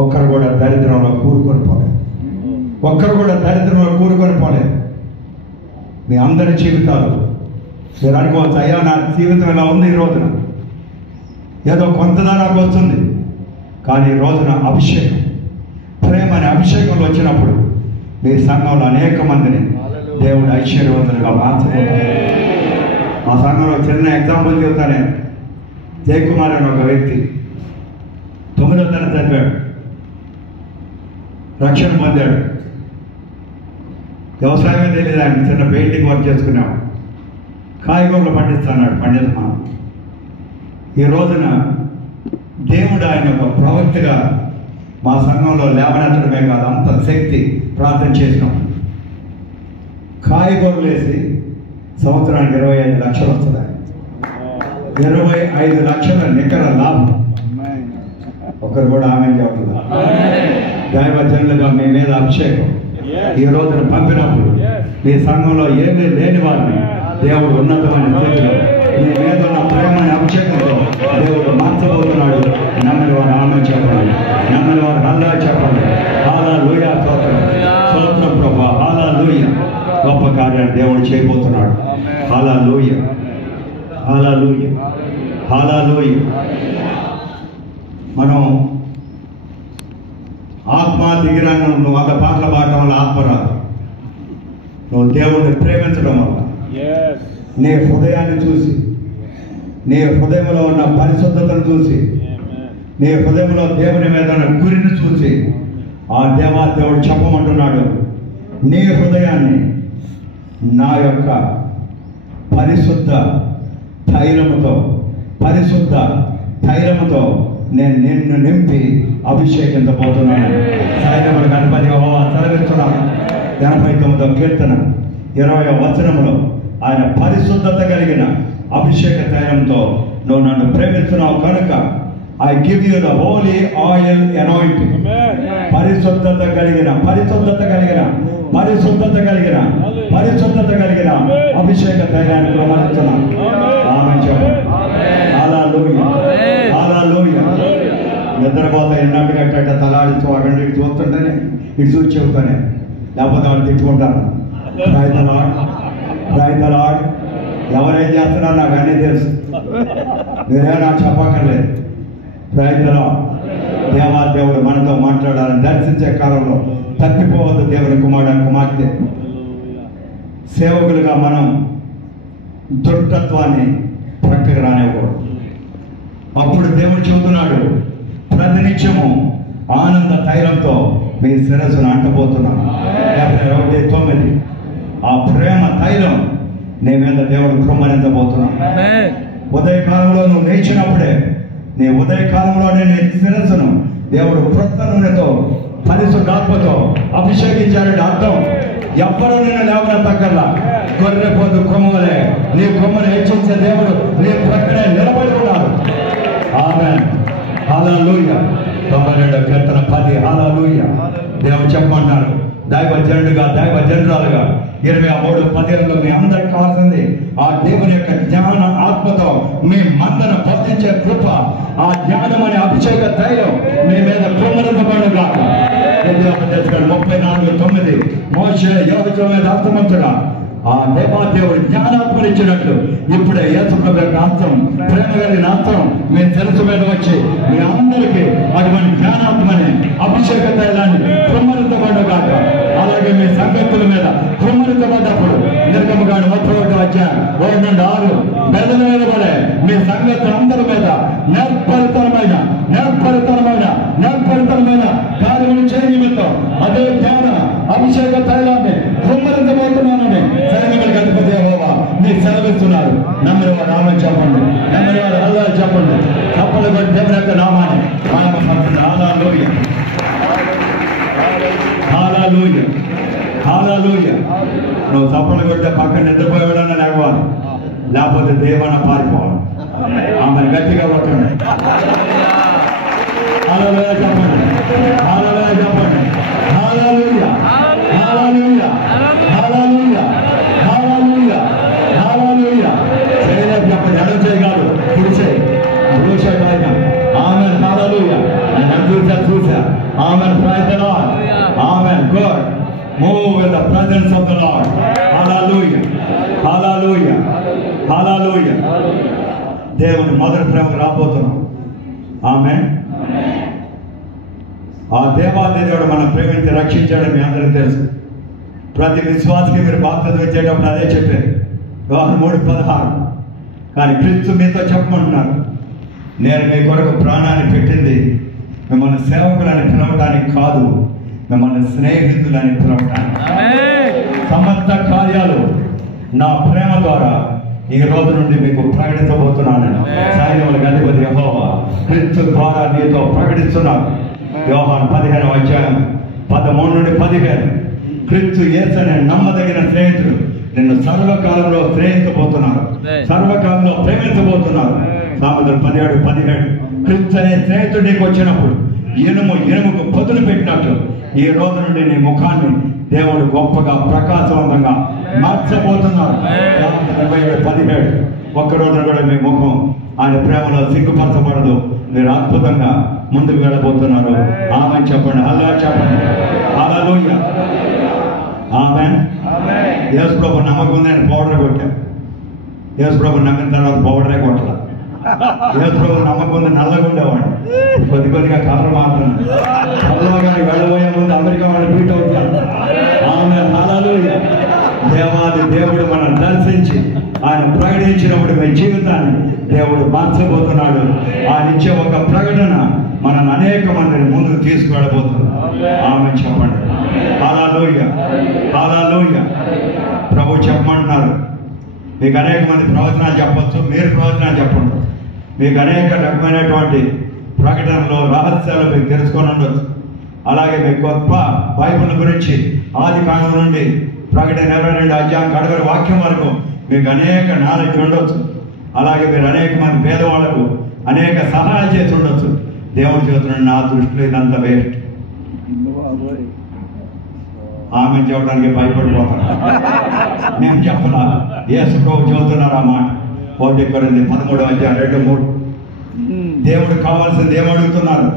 ఒక్కరు కూడా దరిద్రంలో కూరుకొని పోలేదు. మీ అందరి జీవితాలు మీరు అనుకోవచ్చు, అయ్యా నా జీవితం ఇలా ఉంది, ఈ రోజున ఏదో కొంతదా నాకు వస్తుంది. కానీ ఈ రోజున అభిషేకం, ప్రేమ అనే అభిషేకంలో వచ్చినప్పుడు మీ సంఘంలో అనేక మందిని దేవుడు ఐశ్వర్యవంతులుగా మార్చబోతున్నాడు. మా సంఘంలో చిన్న ఎగ్జాంపుల్ చెబుతానే. జయకుమార్ అని ఒక వ్యక్తి 9వ తరగతి చదివాడు, రక్షణ పొందాడు. వ్యవసాయమే తెలియదు ఆయన, చిన్న పెయింటింగ్ వర్క్ చేసుకున్నాడు. కాయగూరలు పండిస్తున్నాం. ఈ రోజున దేవుడు ఆయన ఒక ప్రవక్తగా మా సంఘంలో లేవనెత్తడమే కాదు, అంత శక్తి ప్రార్థన చేసినాం. కాయగూరలు వేసి సంవత్సరానికి 25 లక్షలు వస్తుంది. 25 లక్షల నికర లాభం. ఒకరు కూడా ఆమె చెబుతుంది. దైవజనులుగా మీ మీద అభిషేకం ఈ రోజున పంపినప్పుడు మీ సంఘంలో ఏమీ లేని వారిని దేవుడు ఉన్నతమైన స్థితిలో మీ మీద ఉన్న ప్రేమని అభిషేకంతో దేవుడు మార్చబోతున్నాడు. నమ్మని వారు ఆమె చెప్పండి, నమ్మని వారు హల్లా చెప్పండి. హల్లెలూయా, స్తోత్రం ప్రభువా, హల్లెలూయా. గొప్ప కార్యాన్ని దేవుడు చేయబోతున్నాడు. హల్లెలూయా, హల్లెలూయా, హల్లెలూయా. మనం ఆత్మ దిగిరాను, నువ్వు అంత పాటలు పాడటం వల్ల ఆత్మ రాదు. నువ్వు దేవుడిని ప్రేమించడం వల్ల, నీ హృదయాన్ని చూసి, నీ హృదయంలో ఉన్న పరిశుద్ధతను చూసి, నీ హృదయంలో దేవుని మీద ఉన్న గురిని చూసి ఆ దేవుడు చెప్పమంటున్నాడు, నీ హృదయాన్ని నా యొక్క పరిశుద్ధ తైలముతో నేను నిన్ను నింపి అభిషేకించబోతున్నాను. సైన్యముల గణపతి యెహోవా సెలవిస్తున్నాను. 89వ కీర్తన 20వ వచనంలో ఆయన పరిశుద్ధత కలిగిన అభిషేక తైలంతో నువ్వు నన్ను ప్రేమిస్తున్నావు కనుక I give you the holy oil anointing. పరిశుద్ధత కలిగిన అభిషేక తైలాన్ని ప్రమాణిస్తున్నాను. ఆమేన్ చెప్పండి. హల్లెలూయా, హల్లెలూయా. నిద్రపోతా ఎన్నట్టుగా తలాడిస్తూ అక్కడ ఇటు చూస్తుంటేనే ఇటు చూసి చెబుతానే, లేకపోతే వాళ్ళు తిట్టుకుంటారు. రైతలాడ్ ఎవరేం చేస్తున్నారో నాకు అన్నీ తెలుసు, మీరే నాకు చెప్పక్కర్లేదు. దేవుడు మనతో మాట్లాడాలని దర్శించే కాలంలో తప్పిపోవద్దు. దేవుని కుమార్తె సేవకులుగా మనం దుష్టత్వాన్ని ప్రక్కకు రానివ్వకూడదు. అప్పుడు దేవుడు చెబుతున్నాడు, ప్రతినిత్యము ఆనంద తైలంతో మీ శిరస్సును అంటబోతున్నాను. 9 ఆ ప్రేమ తైలం నీ మీద దేవుడు కృమ్మరించబోతున్నాడు. ఉదయకాలంలో నువ్వు లేచినప్పుడే నీ ఉదయకాలంలోనే నీ శిరస్సును దేవుడు క్రొత్త నూనెతో పరిశుద్ధాత్మతో అభిషేకించాడంటే అర్థం ఎవ్వరూ నిన్ను లేవన తగ్గల్లా. గొర్రెపోతు కొమ్మలే నీ కొమ్మను హెచ్చించే దేవుడు నీ ప్రక్కనే నిలబడి ఉన్నాడు. ఆమేన్, హల్లెలూయా. 92వ కీర్తన 10 హల్లెలూయా. దేవుడు చెప్పమంటారు, దైవజనురాలుగా 23:10 మీ అందరికి కావాల్సింది ఆ దేవుని యొక్క జ్ఞాన ఆత్మతో మీ మందను బోధించే కృప, ఆ జ్ఞానం అనే అభిషేక తైలం మీ మీద కుమ్మరించబడుగా. 34:9 మోషే యోసేపు మీద అర్థమంతుడా ఆ దేవాదేవుడు జ్ఞానాత్మనిచ్చినట్లు ఇప్పుడే యేసుప్రభు యొక్క ఆత్మ, ప్రేమ కలిగిన ఆత్మ మీ తెలుసు మీద వచ్చి మీ అందరికీ అటువంటి జ్ఞానాత్మని అభిషేక తైలాన్ని కుమ్మరించబడుగాక. అలాగే మీ సంగతుల మీద కుమ్మరించబడ్డప్పుడు నిర్గమకాండం 31వ అధ్యాయం 1-6 బెదల మీద పడే మీ సంగతుల అందరి మీద నేర్పరితనమైన కార్యములు చేయ నిమిత్తం అదే జ్ఞాన అభిషేక తైలాన్ని కుమ్మరించబోతున్నానని సైన్యములకు అధిపతి యెహోవా నీకు సెలవిస్తున్నారు. నమ్మిన వారు ఆమేన్ చెప్పండి, నమ్మిన వారు హల్లెలూయా చెప్పండి. తప్పలు కొట్టి దేవుని యొక్క నామాన్ని మహిమపరచండి. హల్లెలూయా, హల్లెలూయా, హల్లెలూయా. నువ్వు తప్పలు కొట్టే పక్కన నిద్రపోయేవాడన్నా లేవాలి, లేకపోతే దేవన పారిపోవాలి. ఆమెను గట్టిగా కొట్టండి. హల్లెలూయా చెప్పండి, హల్లెలూయా చెప్పండి. హల్లెలూయా, హల్లెలూయా, హల్లెలూయా, హల్లెలూయా, హల్లెలూయా. చేయలేదు చెప్పండి, ఎడం చేయగలరు, పురుషే కాక. ఆమేన్, హల్లెలూయా. చూసా. ఆమేన్, ప్రైజ్ ది లార్డ్. ఆమేన్, good. Move in the presence of the Lord. Hallelujah, hallelujah, hallelujah. దేవుని మొదటి ప్రేమకు రాబోతున్నాం. ఆమేన్. ఆ దేవాదేవుడు మనం ప్రేమించి రక్షించాడని మీ అందరికీ తెలుసు. ప్రతి విశ్వాసకి మీరు బాప్తిజం ఇచ్చేటప్పుడు అదే చెప్పారు, యోహాను 3:16. కానీ క్రీస్తు మీతో చెప్పమంటున్నారు, నేను మీ కొరకు ప్రాణాన్ని పెట్టింది మిమ్మల్ని సేవకులని పిలవడానికి కాదు, మిమ్మల్ని స్నేహితులని పిలవడానికి. సమస్త కార్యాలు నా ప్రేమ ద్వారా ఈ రోజు నుండి మీకు ప్రకటించబోతున్నాను. సైన్యములకు అధిపతి యెహోవా క్రీస్తు ద్వారా నీతో ప్రకటిస్తున్నాను. యోహాను 15వ అధ్యాయం 13-15. క్రీస్తు యేసుని నమ్మదగిన స్నేహితుడు నిన్ను సర్వకాలంలో స్నేహించబోతున్నారు, సర్వకాలంలో ప్రేమించబోతున్నారు. సామెతలు 17:17. క్రీస్తు అనే స్నేహితుడు నీకు వచ్చినప్పుడు ఇనుముకు పదులు పెట్టినట్లు ఈ రోజు నుండి నీ ముఖాన్ని దేవుడు గొప్పగా ప్రకాశవంతంగా మార్చబోతున్నారు. 17:17. ఒక్కరోజున కూడా మీ ముఖం ఆయన ప్రేమలో సిగ్గుపరచబడదు. మీరు అద్భుతంగా ముందుకు వెళ్ళబోతున్నారు. ఆమేన్ చెప్పండి, హల్లెలూయా చెప్పండి. హల్లెలూయా, ఆమేన్. యేసు ప్రభు నమ్మకం ఉంది, ఆయన పౌడర్ కొట్టా. యేసు ప్రభు నమ్మిన తర్వాత పౌడరే కొట్టలా. యేసు ప్రభు నమ్మకం ఉంది, నల్లగా ఉండేవాడు. కొద్దిగా కలర్ మారుతున్నాడు. కలవగానే వెళ్ళబోయే ముందు అమెరికా వాళ్ళు బీట్ అవుతారు. ఆమేన్, హల్లెలూయా. దేవాది దేవుడు మనం దర్శించి ఆయన ప్రకటించినప్పుడు మీ జీవితాన్ని దేవుడు మార్చబోతున్నాడు. ఆయన ఇచ్చే ఒక ప్రకటన మనల్ని అనేక మందిని ముందుకు తీసుకువెళ్ళబోతున్నాడు. ఆమేన్ చెప్పండి. హల్లెలూయా, మీకు అనేక మంది ప్రవచనాలు చెప్పచ్చు, మీరు ప్రవచనాలు చెప్పండి. మీకు అనేక రకమైనటువంటి ప్రకటనలు, రహస్యాలు మీకు తెలుసుకొని ఉండొచ్చు. అలాగే మీకు గొప్ప బైబిల్ గురించి ఆది కాండం నుండి ప్రకటన 22 అధ్యాయం కడవరి వాక్యం వరకు మీకు అనేక నాలెడ్జ్ ఉండొచ్చు. అలాగే మీరు అనేక మంది పేదవాళ్లకు అనేక సహాయం చేసి ఉండొచ్చు. దేవుడి చేతులను నా దృష్టిలో ఇదంతా వేస్ట్. ఆమె చెప్పడానికి భయపడిపోతాను. నేను చెప్పలా, యేసు ప్రభు చెబుతున్నారు ఆ మాట. 1 కొరింథీ 13 అధ్యాయం 2-3. దేవుడు కావాల్సింది ఏమడుగుతున్నారు?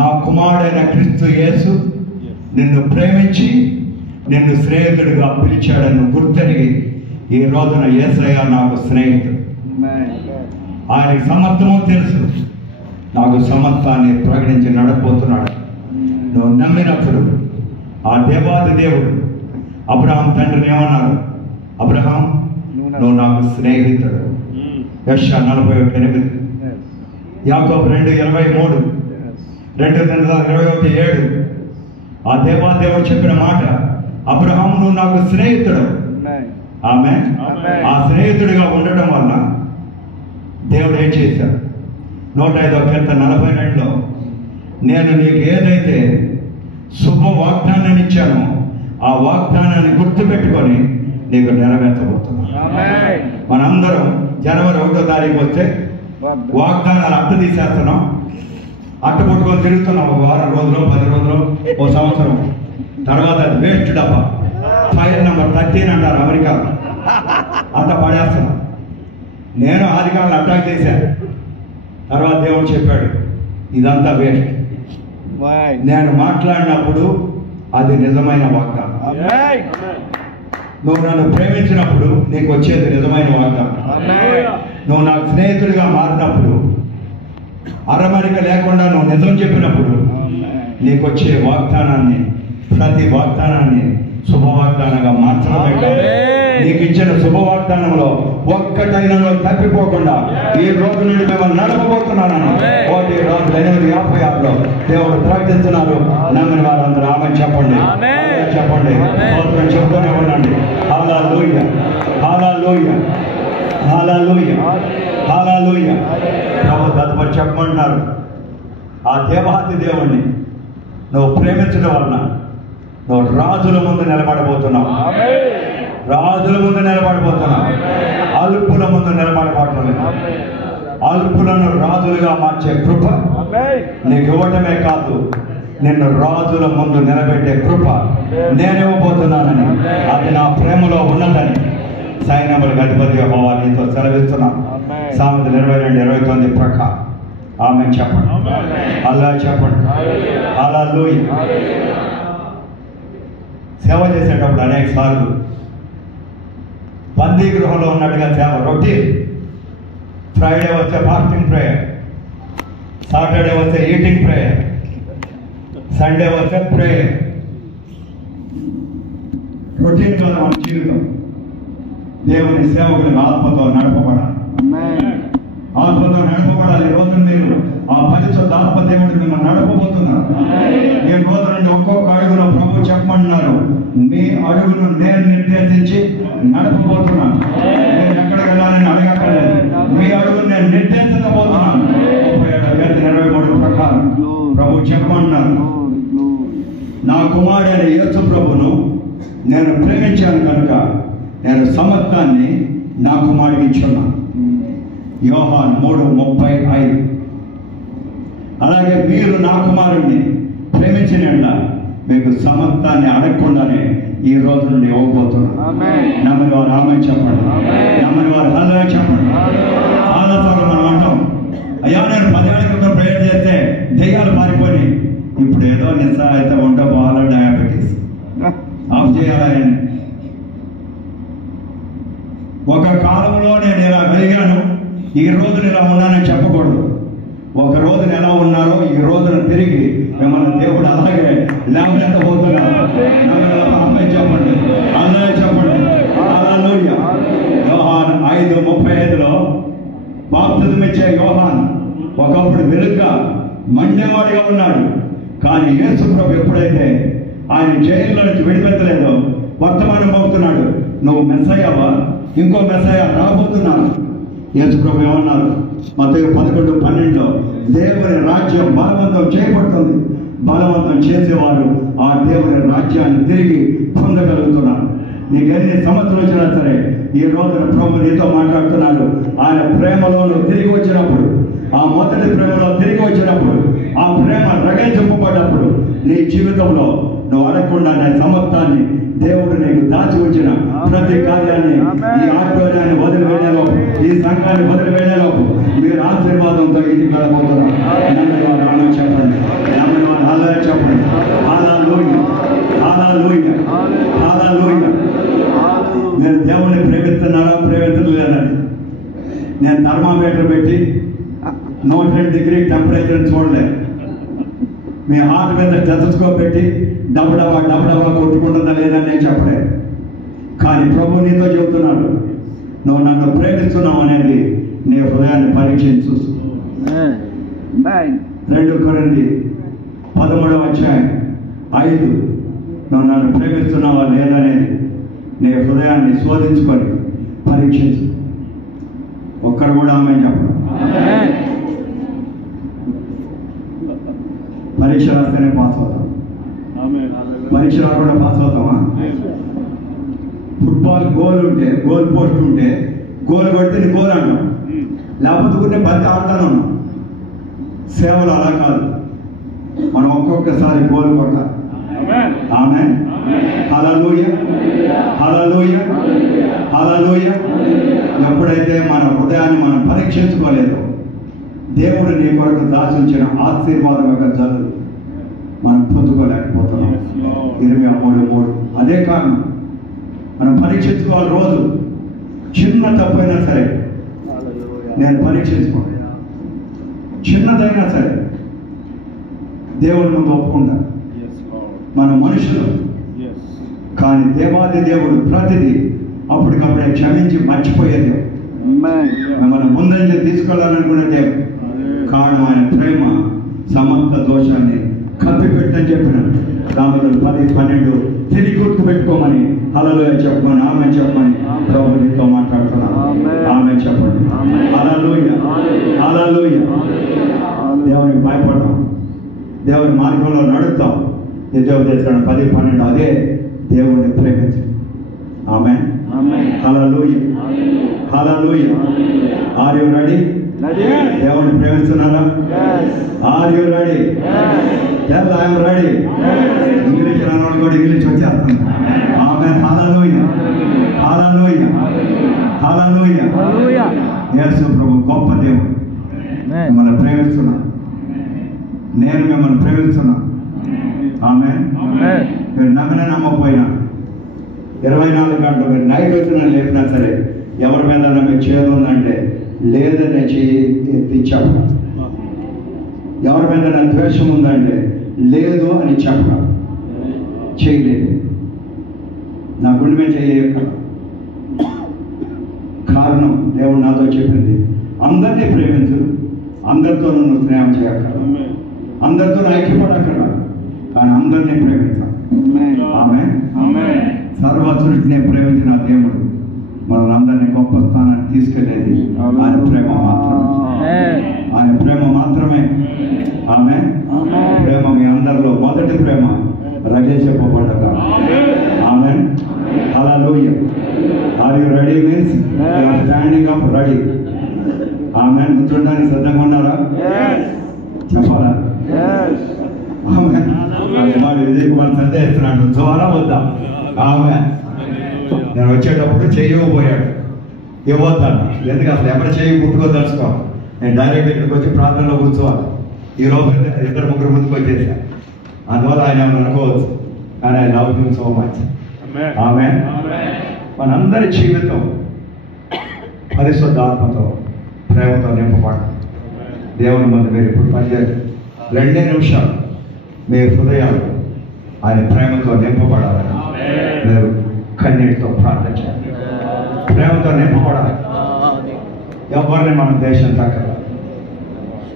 నా కుమారుడైన క్రీస్తు యేసు నిన్ను ప్రేమించి నిన్ను స్నేహితుడిగా పిలిచాడని గుర్తెరిగి ఈ రోజున యేసయ్య నాకు స్నేహితుడు, ఆయనకి సమర్థమో తెలుసు, నాకు సమర్థాన్ని ప్రకటించి నడపోతున్నాడు. నువ్వు నమ్మినప్పుడు ఆ దేవాది దేవుడు అబ్రహాం తండ్రిని ఏమన్నారు? అబ్రహాం, నువ్వు నాకు స్నేహితుడు. యెషయా 41:8, యాకోబు 2:23, 2:21, ఆ దేవాదేవుడు చెప్పిన మాట, అబ్రహాం నువ్వు నాకు స్నేహితుడు. ఆమె ఆ స్నేహితుడిగా ఉండడం వల్ల దేవుడు ఏం చేశాడు? 105వ కీర్తన 42లో, నేను నీకు ఏదైతే శుభ వాగ్దానాన్ని ఇచ్చానో ఆ వాగ్దానాన్ని గుర్తుపెట్టుకొని నీకు నెరవేర్చబోతున్నాను. మనందరం జనవరి 1వ తారీఖు వస్తే వాగ్దానాలు అట్ట తీసేస్తున్నాం, అట్ట పట్టుకొని తిరుగుతున్నాం. ఒక వారం రోజులు, 10 రోజులు, ఓ సంవత్సరం తర్వాత వేస్ట్ డబ్బా, ఫైల్ నెంబర్ 13 అంటారు అమెరికా, అట్ట పడేస్తున్నాం. నేను ఆదికాలను అటాక్ చేశాను. తర్వాత దేవుడు చెప్పాడు ఇదంతా వేస్ట్. నేను మాట్లాడినప్పుడు అది నిజమైన వాగ్దానం. నువ్వు నన్ను ప్రేమించినప్పుడు నీకు వచ్చేది నిజమైన వాగ్దానం. నువ్వు నాకు స్నేహితుడిగా మారినప్పుడు, అరమరిక లేకుండా నువ్వు నిజం చెప్పినప్పుడు నీకు వచ్చే వాగ్దానాన్ని, ప్రతి వాగ్దానాన్ని శుభవాగ్దానంగా మార్చడమే కాదు, నీకు ఇచ్చిన శుభవాగ్దానంలో ఒక్కటైనా తప్పిపోకుండా ఈ రోజు నుండి మిమ్మల్ని నడపబోతున్నానని 1:56 దేవుడు ప్రకటిస్తున్నారు. నమ్మిన వారందరూ ఆమె చెప్పండి, చెప్పండి, చెప్తూనే ఉండండి. హల్లెలూయా, హల్లెలూయా, హల్లెలూయా, హల్లెలూయా. ప్రభు తదుపరి చెప్పమంటున్నారు, ఆ దేవాతి దేవుణ్ణి నువ్వు ప్రేమించడం వలన నువ్వు రాజుల ముందు నిలబడబోతున్నావు. రాజుల ముందు నిలబడిపోతున్నావు, అల్పుల ముందు నిలబడబోతున్నావు. అల్పులను రాజులుగా మార్చే కృప నీకు ఇవ్వటమే కాదు, నిన్ను రాజుల ముందు నిలబెట్టే కృప నేను ఇవ్వబోతున్నానని, అది నా ప్రేమలో ఉన్నదని సైన్యములకు అధిపతి యెహోవా నీతో సెలవిస్తున్నాను. సామెతలు 22:29 ప్రకారం ఆమె చెప్పండి, అల్లా చెప్పండి. హల్లెలూయా. సేవ చేసేటప్పుడు అనేక సార్లు బందీ గృహంలో ఉన్నట్టుగా సేవ, రొటీన్. ఫ్రైడే వస్తే ఫాస్టింగ్ ప్రేయర్, సాటర్డే వస్తే ఈటింగ్ ప్రేయర్, సండే వస్తే ప్రేయర్. రొటీన్ కదా మన జీవితం. దేవుని సేవకుని ఆత్మతో నడపబడాలి, ఆత్మతో నడపబడాలి. ఈ రోజు మీరు ఆ పరిశుద్ధ ఆత్మ దేవుడిని మిమ్మల్ని నడపబోతున్నారు. ఈ రోజు నుండి ఒక్కొక్క అడుగులో ప్రభు చెప్పమంటున్నారు, మీ అడుగును నేను నిర్దేశించి నడపబోతున్నాను. నేను ఎక్కడికి వెళ్ళాలని అడగక్కర్లేదు, మీ అడుగును నేను నిర్దేశించబోతున్నాను. 37:23 ప్రకారం ప్రభు చెప్పమంటున్నారు, నా కుమారుడైన యేసు ప్రభును నేను ప్రేమించాను కనుక నేను సమర్థాన్ని నా కుమారుడికి ఇచ్చున్నాను. యోహాను 3:35. అలాగే మీరు నా కుమారుడిని ప్రేమించిన మీకు సమర్థాన్ని అడగకుండానే ఈ రోజు నుండి ఇవ్వబోతున్నాను. నమ్మని వారు ఆమె చెప్పండి, నమ్మని వారు హల్లెలూయా చెప్పండి. చాలాసార్లు మనం అంటాం, అయ్యా నేను 10 ఏళ్ల క్రితం ప్రేయర్ చేస్తే దెయ్యాలు పారిపోయి, ఇప్పుడు ఏదో నిస్సహాయత ఉంటే బాగా డయాబెటీస్ ఆఫ్ చేయాలని. ఒక కాలంలో నేను ఇలా వెలిగాను, ఈ రోజున ఇలా ఉన్నానని చెప్పకూడదు. ఒక రోజున ఎలా ఉన్నారో ఈ రోజున తిరిగి మిమ్మల్ని దేవుడు అలాగే లేవనెత్తబోతున్నారు. అమ్మాయి చెప్పండి, అన్నయ్య చెప్పండి. హల్లెలూయా. యోహాను 5:35 బాప్తిజం ఇచ్చే యోహాను ఒకప్పుడు వెలుగుగా మండేవాడిగా ఉన్నాడు. కానీ యేసు ప్రభు ఎప్పుడైతే ఆయన జైల్లో నుంచి విడిపెట్టలేదో వర్తమానం మోపుతున్నాడు, నువ్వు మెస్సయ్యవా? ఇంకో మెస్సయ్య రాబోతున్నారు. యేసు ప్రభు ఏమన్నారు? మత్తయి 11:12 దేవుని రాజ్యం బలవంతం చేయబడుతుంది, బలవంతం చేసేవారు ఆ దేవుని రాజ్యాన్ని తిరిగి పొందగలుగుతున్నారు. నీకు ఎన్ని సంవత్సరాలు వచ్చినా సరే ఈ రోజున ప్రభు నీతో మాట్లాడుతున్నాడు. ఆయన ప్రేమలో నువ్వు తిరిగి వచ్చినప్పుడు, ఆ మొదటి ప్రేమలో తిరిగి వచ్చినప్పుడు, ఆ ప్రేమ రగించబడ్డప్పుడు నీ జీవితంలో నువ్వు అడగకుండా నీ సమస్తాన్ని దేవుడు నీకు దాచి ఉంచిన ప్రతి కార్యాన్ని, ఈ ఆధ్వర్యాన్ని వదిలివేయలోపు, ఈ సంఘాన్ని వదిలివేయలోపు మీరు ఆశీర్వాదంతో ఇంటికి వెళ్ళబోతున్నారు. నమ్మిన వారు ఆమె చెప్పండి, నమ్మిన వారు హల్లెలూయా చెప్పండి. హల్లెలూయా, హల్లెలూయా, హల్లెలూయా. మీరు దేవుణ్ణి ప్రేమిస్తున్నారా, ప్రేమించలేదని? నేను థర్మామీటర్ పెట్టి 102 డిగ్రీ టెంపరేచర్ చూడలేదు. మీ హార్ట్ మీద స్టెథోస్కోప్ పెట్టి డబ్బడబా డబ్బడబా కొట్టుకుంటుందా లేదని నేను చెప్పలేదు. కానీ ప్రభు నీతో చెబుతున్నాడు, నువ్వు నన్ను ప్రేమిస్తున్నావు అనేది నీ హృదయాన్ని పరీక్షించు. 2 కొరింథీ 13:5 నువ్వు నన్ను ప్రేమిస్తున్నావా లేదనేది నీ హృదయాన్ని శోధించుకొని పరీక్షించు. ఒక్కరు కూడా ఆమె చెప్పడం. పరీక్ష రాస్తేనే పాస్ అవుతాం, పరీక్ష రాకుండా పాస్ అవుతామా? ఫుట్బాల్ గోల్ ఉంటే, గోల్ పోస్ట్ ఉంటే గోల్ కొడితే నీ గోల్ అంటాం, లేకపోతే ఊరినే బంతి ఆడతాను ఉన్నాం. సేవలు అలా కాదు, మనం ఒక్కొక్కసారి గోల్ కొట్టాలి. ఆమేన్. హల్లెలూయా, హల్లెలూయా, హల్లెలూయా. ఎప్పుడైతే మన హృదయాన్ని మనం పరీక్షించుకోలేదో దేవుడు నీ కొరకు దాచుంచిన ఆశీర్వాదం యొక్క జల్లు మనం పొందుకోలేకపోతున్నాం. 23:3 అదే కారణం. మనం పరీక్షించుకోవాలి. రోజు చిన్న తప్పైనా సరే నేను పరీక్షించుకోవాలి, చిన్నదైనా సరే దేవుడి ముందు ఒప్పుకుంటా. మన మనుషులు కానీ దేవాది దేవుడు ప్రతిదీ అప్పటికప్పుడే క్షమించి మర్చిపోయేది. మనం ముందంజ తీసుకెళ్ళాలనుకునే దేవుడు. కారణం ఆయన ప్రేమ సమస్త దోషాన్ని కప్పిపెట్టని చెప్పిన దానిలో 10:12 తిరిగి గుర్తు పెట్టుకోమని హల్లెలూయా చెప్పమని, ఆమె చెప్పమని ప్రభు నీతో మాట్లాడుతున్నాను. ఆమె చెప్పండి. హల్లెలూయా, హల్లెలూయా. దేవునికి భయపడతాం, దేవుని మార్గంలో నడుస్తాం. ద్వితీయోపదేశకాండం 10:12 అదే దేవుడిని ప్రేమించు. ఆమేన్. హల్లెలూయా, హల్లెలూయా. Are you ready? దేవుడిని ప్రేమిస్తున్నారా? Are you ready? yes I am ready. English రానోడు కూడా ఇంగ్లీష్ వచ్చేస్తుంది. ఆమేన్. హల్లెలూయా, హల్లెలూయా, హల్లెలూయా. యేసు ప్రభు గొప్ప దేవుడు. మిమ్మల్ని ప్రేమిస్తున్నా, నేను మిమ్మల్ని ప్రేమిస్తున్నా. ఆమేన్. మీరు నమ్మినా నమ్మకపోయినా 24 గంటలు మీరు నైట్ వచ్చినా లేపినా సరే ఎవరి మీద మీకు చేరుందంటే లేదని చెయ్యి ఎత్తి చెప్పడం. ఎవరి మీద ద్వేషం ఉందంటే లేదు అని చెప్పడం. చేయలేదు, నా గుండె మీద చేయక కారణం దేవుడు నాతో చెప్పింది, అందరినీ ప్రేమించు, అందరితో నువ్వు స్నేహం చేయక్కర్లా, అందరితో ఐక్యపడక్కర్లా, కానీ అందరినీ ప్రేమించాలి. ఆమేన్. సర్వ సృష్టిని ప్రేమించిన దేవుడు మనల్ని అందరినీ గొప్ప స్థానాన్ని తీసుకెళ్ళేది ఆయన ప్రేమ మాత్రమే. ఆయన ప్రేమ మాత్రమే. ఆమేన్. ప్రేమ మీ అందరిలో మొదటి ప్రేమ రగిలించబడ్డాక. ఆమేన్. హల్లెలూయా. Are you ready? Means you are standing up ready. ఆమేన్. కూర్చోడానికి సిద్ధంగా ఉన్నారా? చెప్పాలా? ఆమేన్. వాడు విజయ్ కుమార్ సందేహిస్తున్నాడు, జ్వరం వద్దాం. ఆమేన్. నేను వచ్చేటప్పుడు చేయకపోయాడు, ఇవ్వద్దాను. ఎందుకు అసలు ఎవరు చేయి పుట్టుకోదలుచుకో. నేను డైరెక్ట్ ఇక్కడికి వచ్చి ప్రార్థనలో కూర్చోవాలి. ఈ రోజు 2-3 ముందుకు వచ్చేసా, అందువల్ల ఆయన అనుకోవచ్చు. కానీ I love him so much. ఆమేన్. మనందరి జీవితం పరిశుద్ధాత్మతో ప్రేమతో నింపబడ దేవుని ముందు మీరు ఇప్పుడు పనిచేయాలి. 2 నిమిషాలు మీ హృదయాలు ఆయన ప్రేమతో నింపబడాలని మీరు కన్నీటితో ప్రార్థన చేయాలి. ప్రేమతో నింపబడాలి. ఎవరిని మనం దేశం తగ్గ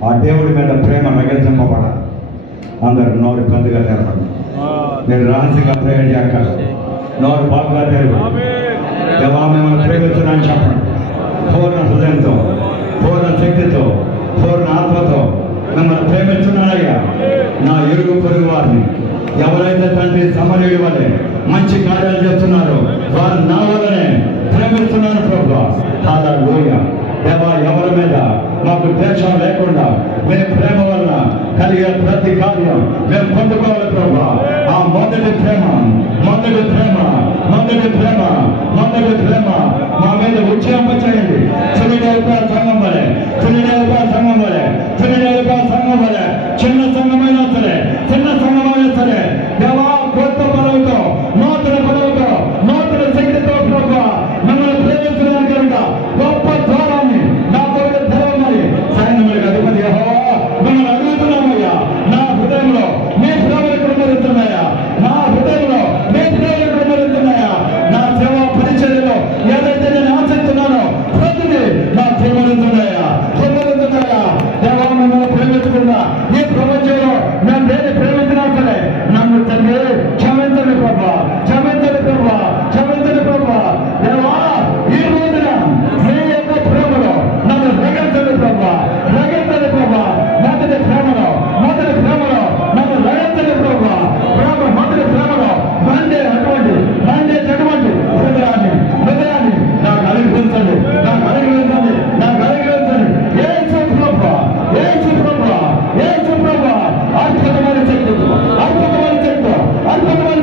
ఆ దేవుడి మీద ప్రేమ రగిలింపబడాలి. అందరు నోరు పెద్దగా తెరపండి. మీరు రహస్యంగా ప్రేయర్ చేయగలరు. నోరు బాగా తెరపండి. దేవా మిమ్మల్ని ప్రేమిస్తున్నాను చెప్పండి. పూర్ణ హృదయంతో, పూర్ణ శక్తితో, పూర్ణ ఆత్మతో మిమ్మల్ని ప్రేమిస్తున్నానయ్యా. నా ఇరుగు పొరుగు వారిని ఎవరైతే తండ్రి సమరయుడి వల్లే మంచి కార్యాలు చేస్తున్నారో వారు నా వల్లనే ప్రేమిస్తున్నాను ప్రభువా. హల్లెలూయా. దేవా ఎవరి మీద మాకు ద్వేషం లేకుండా మేము ప్రేమ వల్ల కలిగే ప్రతి కార్యం మేము పొందుకోవాలి ప్రభువా. ఆ మొదటి ప్రేమ మా మీద ఉజ్జాంపచేయండి. సంఘం వలె చిన్న సంఘమైనా సరే, చిన్న సంఘమైనా సరే దేవా కొత్త పదవితో, నూతన పదవితో, నూతన శక్తితో ప్రభువా మిమ్మల్ని ప్రేమించడానికి కనుక గొప్ప ద్వారాన్ని నా కొరకు తెరవమని సైన్యములకు అధిపతి యెహోవా మిమ్మల్ని అడుగుతున్నామయ్యా. నా హృదయంలో మీ ప్రేమలు కుమరుతున్నాయా? నా హృదయంలో మీ ప్రేమలు కుమరుతున్నాయా? నా సేవా పరిచర్యలో ఏదైతే నేను ఆశిస్తున్నానో ప్రతిదీ నా కుమరుతున్నాయా? దేవా మిమ్మల్ని ప్రేమించుకున్నా ఈ ప్రపంచంలో నేను దేన్ని ప్రేమించినా సరే నన్ను తండ్రి క్షమించండి ప్రభా, క్షమించండి ప్రభా. దేవా ఈ రోజున మీ యొక్క ప్రేమలో నన్ను రగించండి ప్రభా. మొదటి ప్రేమలో నన్ను రగించండి ప్రభా. మొదటి ప్రేమలో మండే అటువంటి హృదయాన్ని నాకు అనుగ్రహించండి. యేసు ప్రభా అద్భుతమైన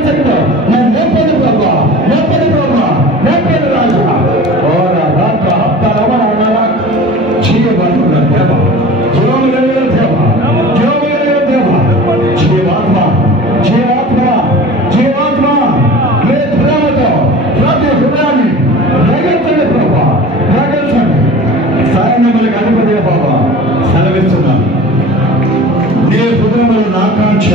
శక్తితో నేను నేర్పది ప్రభా, రాజా. జీవన దేవ, జీవాత్మ మీ ప్రేమతో ప్రతి హృదయాన్ని రగించండి ప్రభా, సైన్యములకు అధిపతి బాబా సెలవిస్తున్నాను. నీ హృదయంలో నా ఆకాంక్ష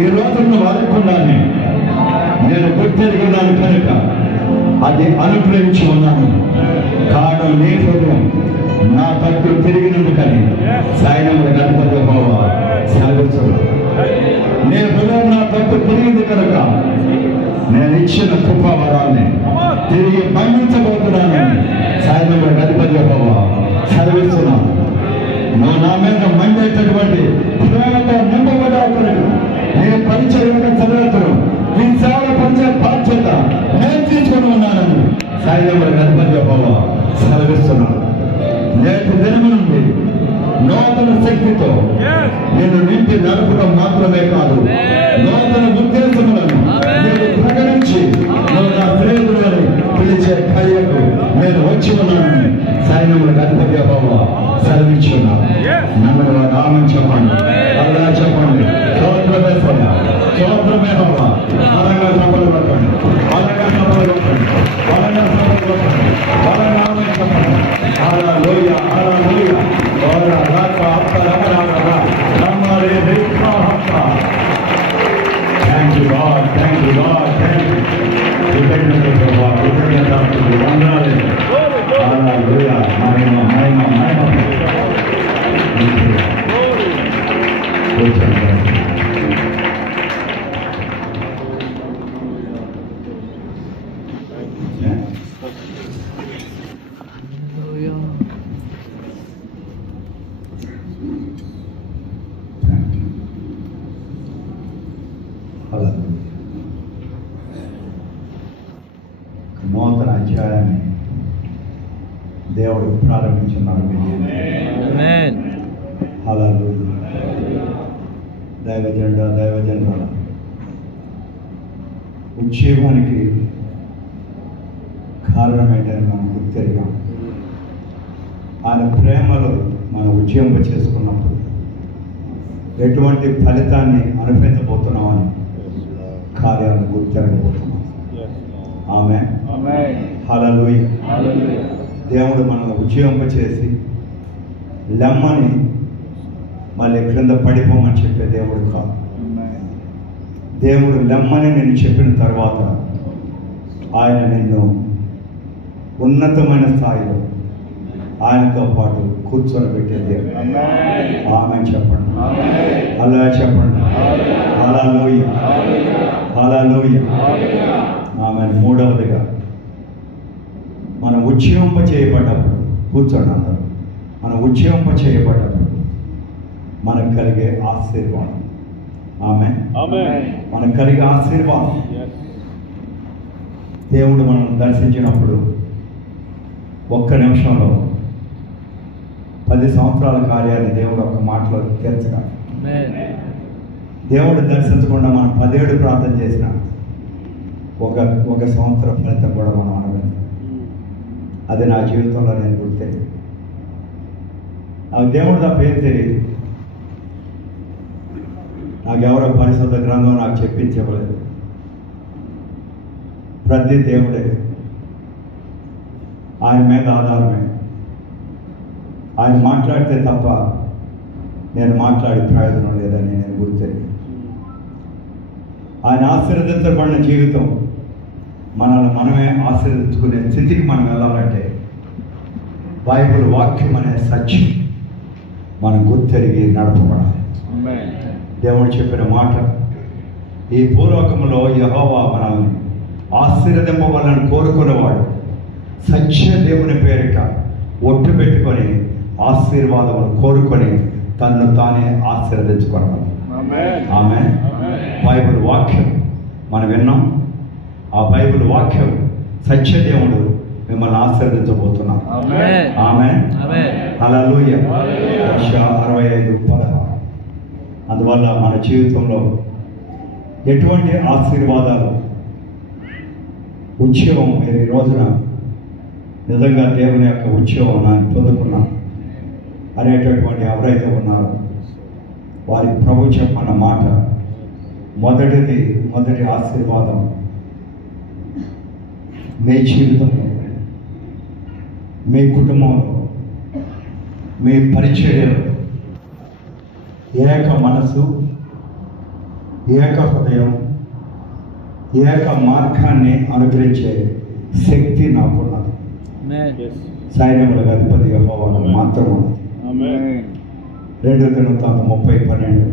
ఈ రోజును వాడుకున్నాను. నేను గుర్తెరిగినాను కనుక అది అనుగ్రహించి ఉన్నాను. కారణం నీ హృదయం నా తట్టు తిరిగినందుకని సైన్యములకు అధిపతి బాబా సెలవిస్తున్నాను. నీ హృదయం నా తట్టు తిరిగింది కనుక నేను ఇచ్చిన కృపావరాన్ని తిరిగి మన్నించబోతున్నానని సైన్యములకు అధిపతి బాబా సెలవిస్తున్నాను. నువ్వు నా మీద మండేటటువంటి ప్రేమతో నింపబడ్డావు. నీ పరిచయం చదవతను నీ సేవల పరిచయ బాధ్యత నేను తీసుకుని ఉన్నానని సైన్యములకు అధిపతి బాబా సెలవిస్తున్నాను. నేటి దినము నుండి నూతన శక్తితో నేను నింపి నడపడం మాత్రమే కాదు, నూతన ఉద్దేశములను నేను ప్రకటించి నువ్వు నా ప్రేరులను పిలిచే కార్యకు నేను వచ్చి ఉన్నానని సైన్యములకు అధిపతి బాబా సెలవించున్నాను. నన్ను రామని చెప్పండి, అలా చెప్పండి. స్తోత్రమే బాబా. బలంగా సభలు పట్టండి, బలంగా రామని చెప్పండి. హల్లెలూయా. Thank you God. Hallelujah. నూతన అధ్యాయాన్ని దేవుడు ప్రారంభించున్నాడు. హల్లెలూయా. దైవజనుడ ఉజ్జీవానికి కారణం ఏంటని మనం గుర్తెరిగాం. ఆయన ప్రేమలో మనం ఉజ్జీవింప చేసుకున్నప్పుడు ఎటువంటి ఫలితాన్ని అనుభవించబోతున్నామని కార్యాలను గుర్తెరగబోతున్నాం. ఆమేన్. హల్లెలూయా. దేవుడు మనల్ని ఉజ్జీవింప చేసి లెమ్మని మళ్ళీ క్రింద పడిపోమని చెప్పే దేవుడు కాదు. దేవుడు లెమ్మని నేను చెప్పిన తర్వాత ఆయన నిన్ను ఉన్నతమైన స్థాయిలో ఆయనతో పాటు కూర్చొని పెట్టే దేవుడు. ఆమె చెప్పండి, అలా చెప్పండి. హల్లెలూయా. ఆమె మూడవదిగా మనం ఉజ్జీవింప చేయబడ్డప్పుడు, కూర్చోండి అందరూ, మనం ఉజ్జీవింప చేయబడ్డప్పుడు మనకు కలిగే ఆశీర్వాదం. ఆమె మనకు కలిగే ఆశీర్వాదం. దేవుడు మనం దర్శించినప్పుడు ఒక్క నిమిషంలో 10 సంవత్సరాల కార్యాన్ని దేవుడు ఒక్క మాటలో తీర్చగలడు. దేవుడు దర్శించకుండా మనం 10 ఏళ్ళు ప్రార్థన చేసిన ఒక సంవత్సరం ఫలితం కూడా మనం అనగలం. అది నా జీవితంలో నేను గుర్తే. నాకు దేవుడు తప్ప ఏం తెలియదు. నాకెవరో పరిశుద్ధ గ్రంథం నాకు చెప్పించలేదు. ప్రతి దేవుడే, ఆయన మీద ఆధారమే. ఆయన మాట్లాడితే తప్ప నేను మాట్లాడే ప్రయోజనం లేదని నేను గుర్తే. ఆయన ఆశీర్వదించబడిన జీవితం మనల్ని మనమే ఆశీర్వదించుకునే స్థితికి మనం వెళ్ళాలంటే బైబిల్ వాక్యం అనే సత్యం మనం గుర్తెరిగి నడపబడాలి. దేవుడు చెప్పిన మాట, ఈ భూలోకంలో యెహోవా మనల్ని ఆశీర్వదింపవాలని కోరుకునేవాడు సత్య దేవుని పేరిట ఒట్టు పెట్టుకొని ఆశీర్వాదములు కోరుకొని తన్ను తానే ఆశీర్వదించుకోవాలి. ఆమేన్. బైబిల్ వాక్యం మనం విన్నాం. ఆ బైబిల్ వాక్యం సత్యదేవుడు మిమ్మల్ని ఆశీర్వదించబోతున్నాం. ఆమేన్. హల్లెలూయా. 65:16. అందువల్ల మన జీవితంలో ఎటువంటి ఆశీర్వాదాలు, ఉద్యోగం, మీరు ఈ రోజున నిజంగా దేవుని యొక్క ఉద్యోగం నేను పొందుకున్నాం అనేటటువంటి ఎవరైతే ఉన్నారో వారికి ప్రభు చెప్పన్న మాట, మొదటి ఆశీర్వాదం మీ జీవితంలో, మీ కుటుంబంలో, మీ పరిచర్యలో ఏక మనసు, ఏక హృదయం, ఏక మార్గాన్ని అనుగ్రహించే శక్తి నాకున్నది. సైన్యములకు అధిపతి యెహోవా మాత్రం ఉన్నది. 2 దినవృత్తాంతం 30:12,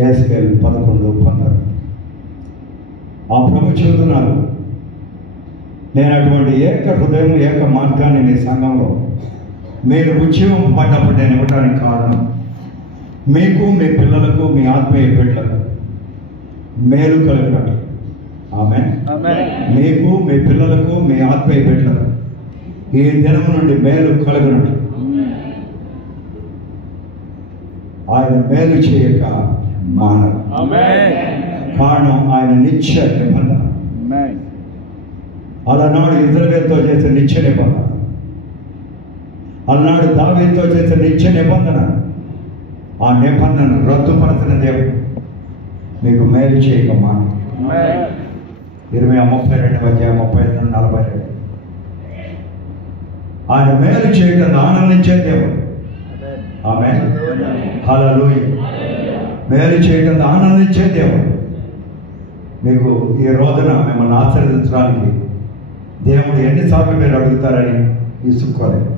ఎహెజ్కేలు 11:15. ఆ ప్రభు చెబుతున్నారు, నేను అటువంటి ఏక హృదయం, ఏక మార్గాన్ని మీ సంఘంలో మీరు ఉద్యమం పడినప్పుడు నేను ఇవ్వడానికి కారణం మీకు, మీ పిల్లలకు, మీ ఆత్మీయ బిడ్డలకు మేలు కలిగినట్టు. ఆమేన్. మీకు, మీ పిల్లలకు, మీ ఆత్మీయ బిడ్డలకు ఈ దినం నుండి మేలు కలిగినట్టు ఆయన మేలు చేయక మానరు. కారణం ఆయన నిత్య నిబంధన. అలనాడు ఇజ్రాయేలుతో చేసిన నిత్య నిబంధన, అలనాడు దావీదుతో చేసిన నిత్య నిబంధన, ఆ నిబంధన రద్దుపరచిన దేవుడు మీకు మేలు చేయక మానరు. 32:32 ఆయన మేలు చేయడం ఆనందించే దేవుడు. ఆమేన్. హల్లెలూయా. మేలు చేయడం ఆనందించే దేవుడు. మీకు ఈ రోజున మిమ్మల్ని ఆశీర్వదించడానికి దేవుడు ఎన్నిసార్లు మీరు అడుగుతారని విసుక్కోలేదు.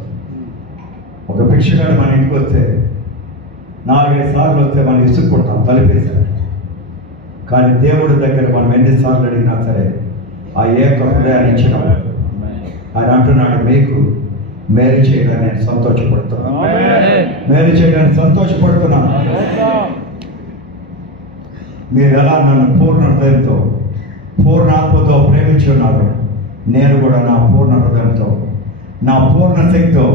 ఒక భిక్షగాడు మన ఇంటికి వస్తే 4-5 సార్లు వస్తే మనం విసుక్కుంటాం, తలుపేశారు. కానీ దేవుడి దగ్గర మనం ఎన్నిసార్లు అడిగినా సరే ఆ ఏక హృదయాన్ని ఇచ్చినప్పుడు ఆయన అంటున్నాడు, మీకు మేలు చేయడానికి నేను సంతోషపడుతున్నాను. మేలు చేయడానికి సంతోషపడుతున్నాను. మీరు ఎలా నన్ను పూర్ణ హృదయంతో, పూర్ణ ఆత్మతో ప్రేమించి ఉన్నారు, నేను కూడా నా పూర్ణ హృదయంతో, నా పూర్ణ శక్తితో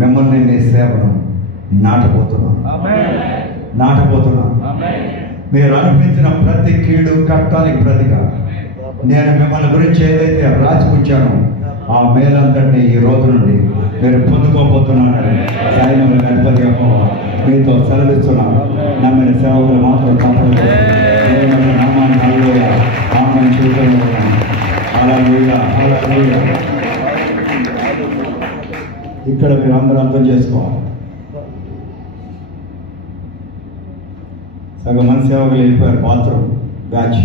మిమ్మల్ని మీ సేవను నాటబోతున్నాను. మీరు అనిపించిన ప్రతి కీడు కష్టానికి ప్రతిగా నేను మిమ్మల్ని గురించి ఏదైతే రాసి ఉంచానో ఆ మేలంతటిని ఈ రోజు నుండి మీరు పొందుకోబోతున్నానని సైన్యంలో గణపతి యెహోవా మీతో సెలవిస్తున్నాను. నమ్మిన సేవకులు మాత్రం తప్పదు. దేవుని నామాన్ని హల్లెలూయా ఆమేన్ చూస్తూనే ఉన్నాను. హల్లెలూయా, హల్లెలూయా. ఇక్కడ మీరు అందరూ అర్థం చేసుకోవాలి. సగం మంది సేవకులు వెళ్ళిపోయారు, బాత్రూమ్ బ్యాచ్.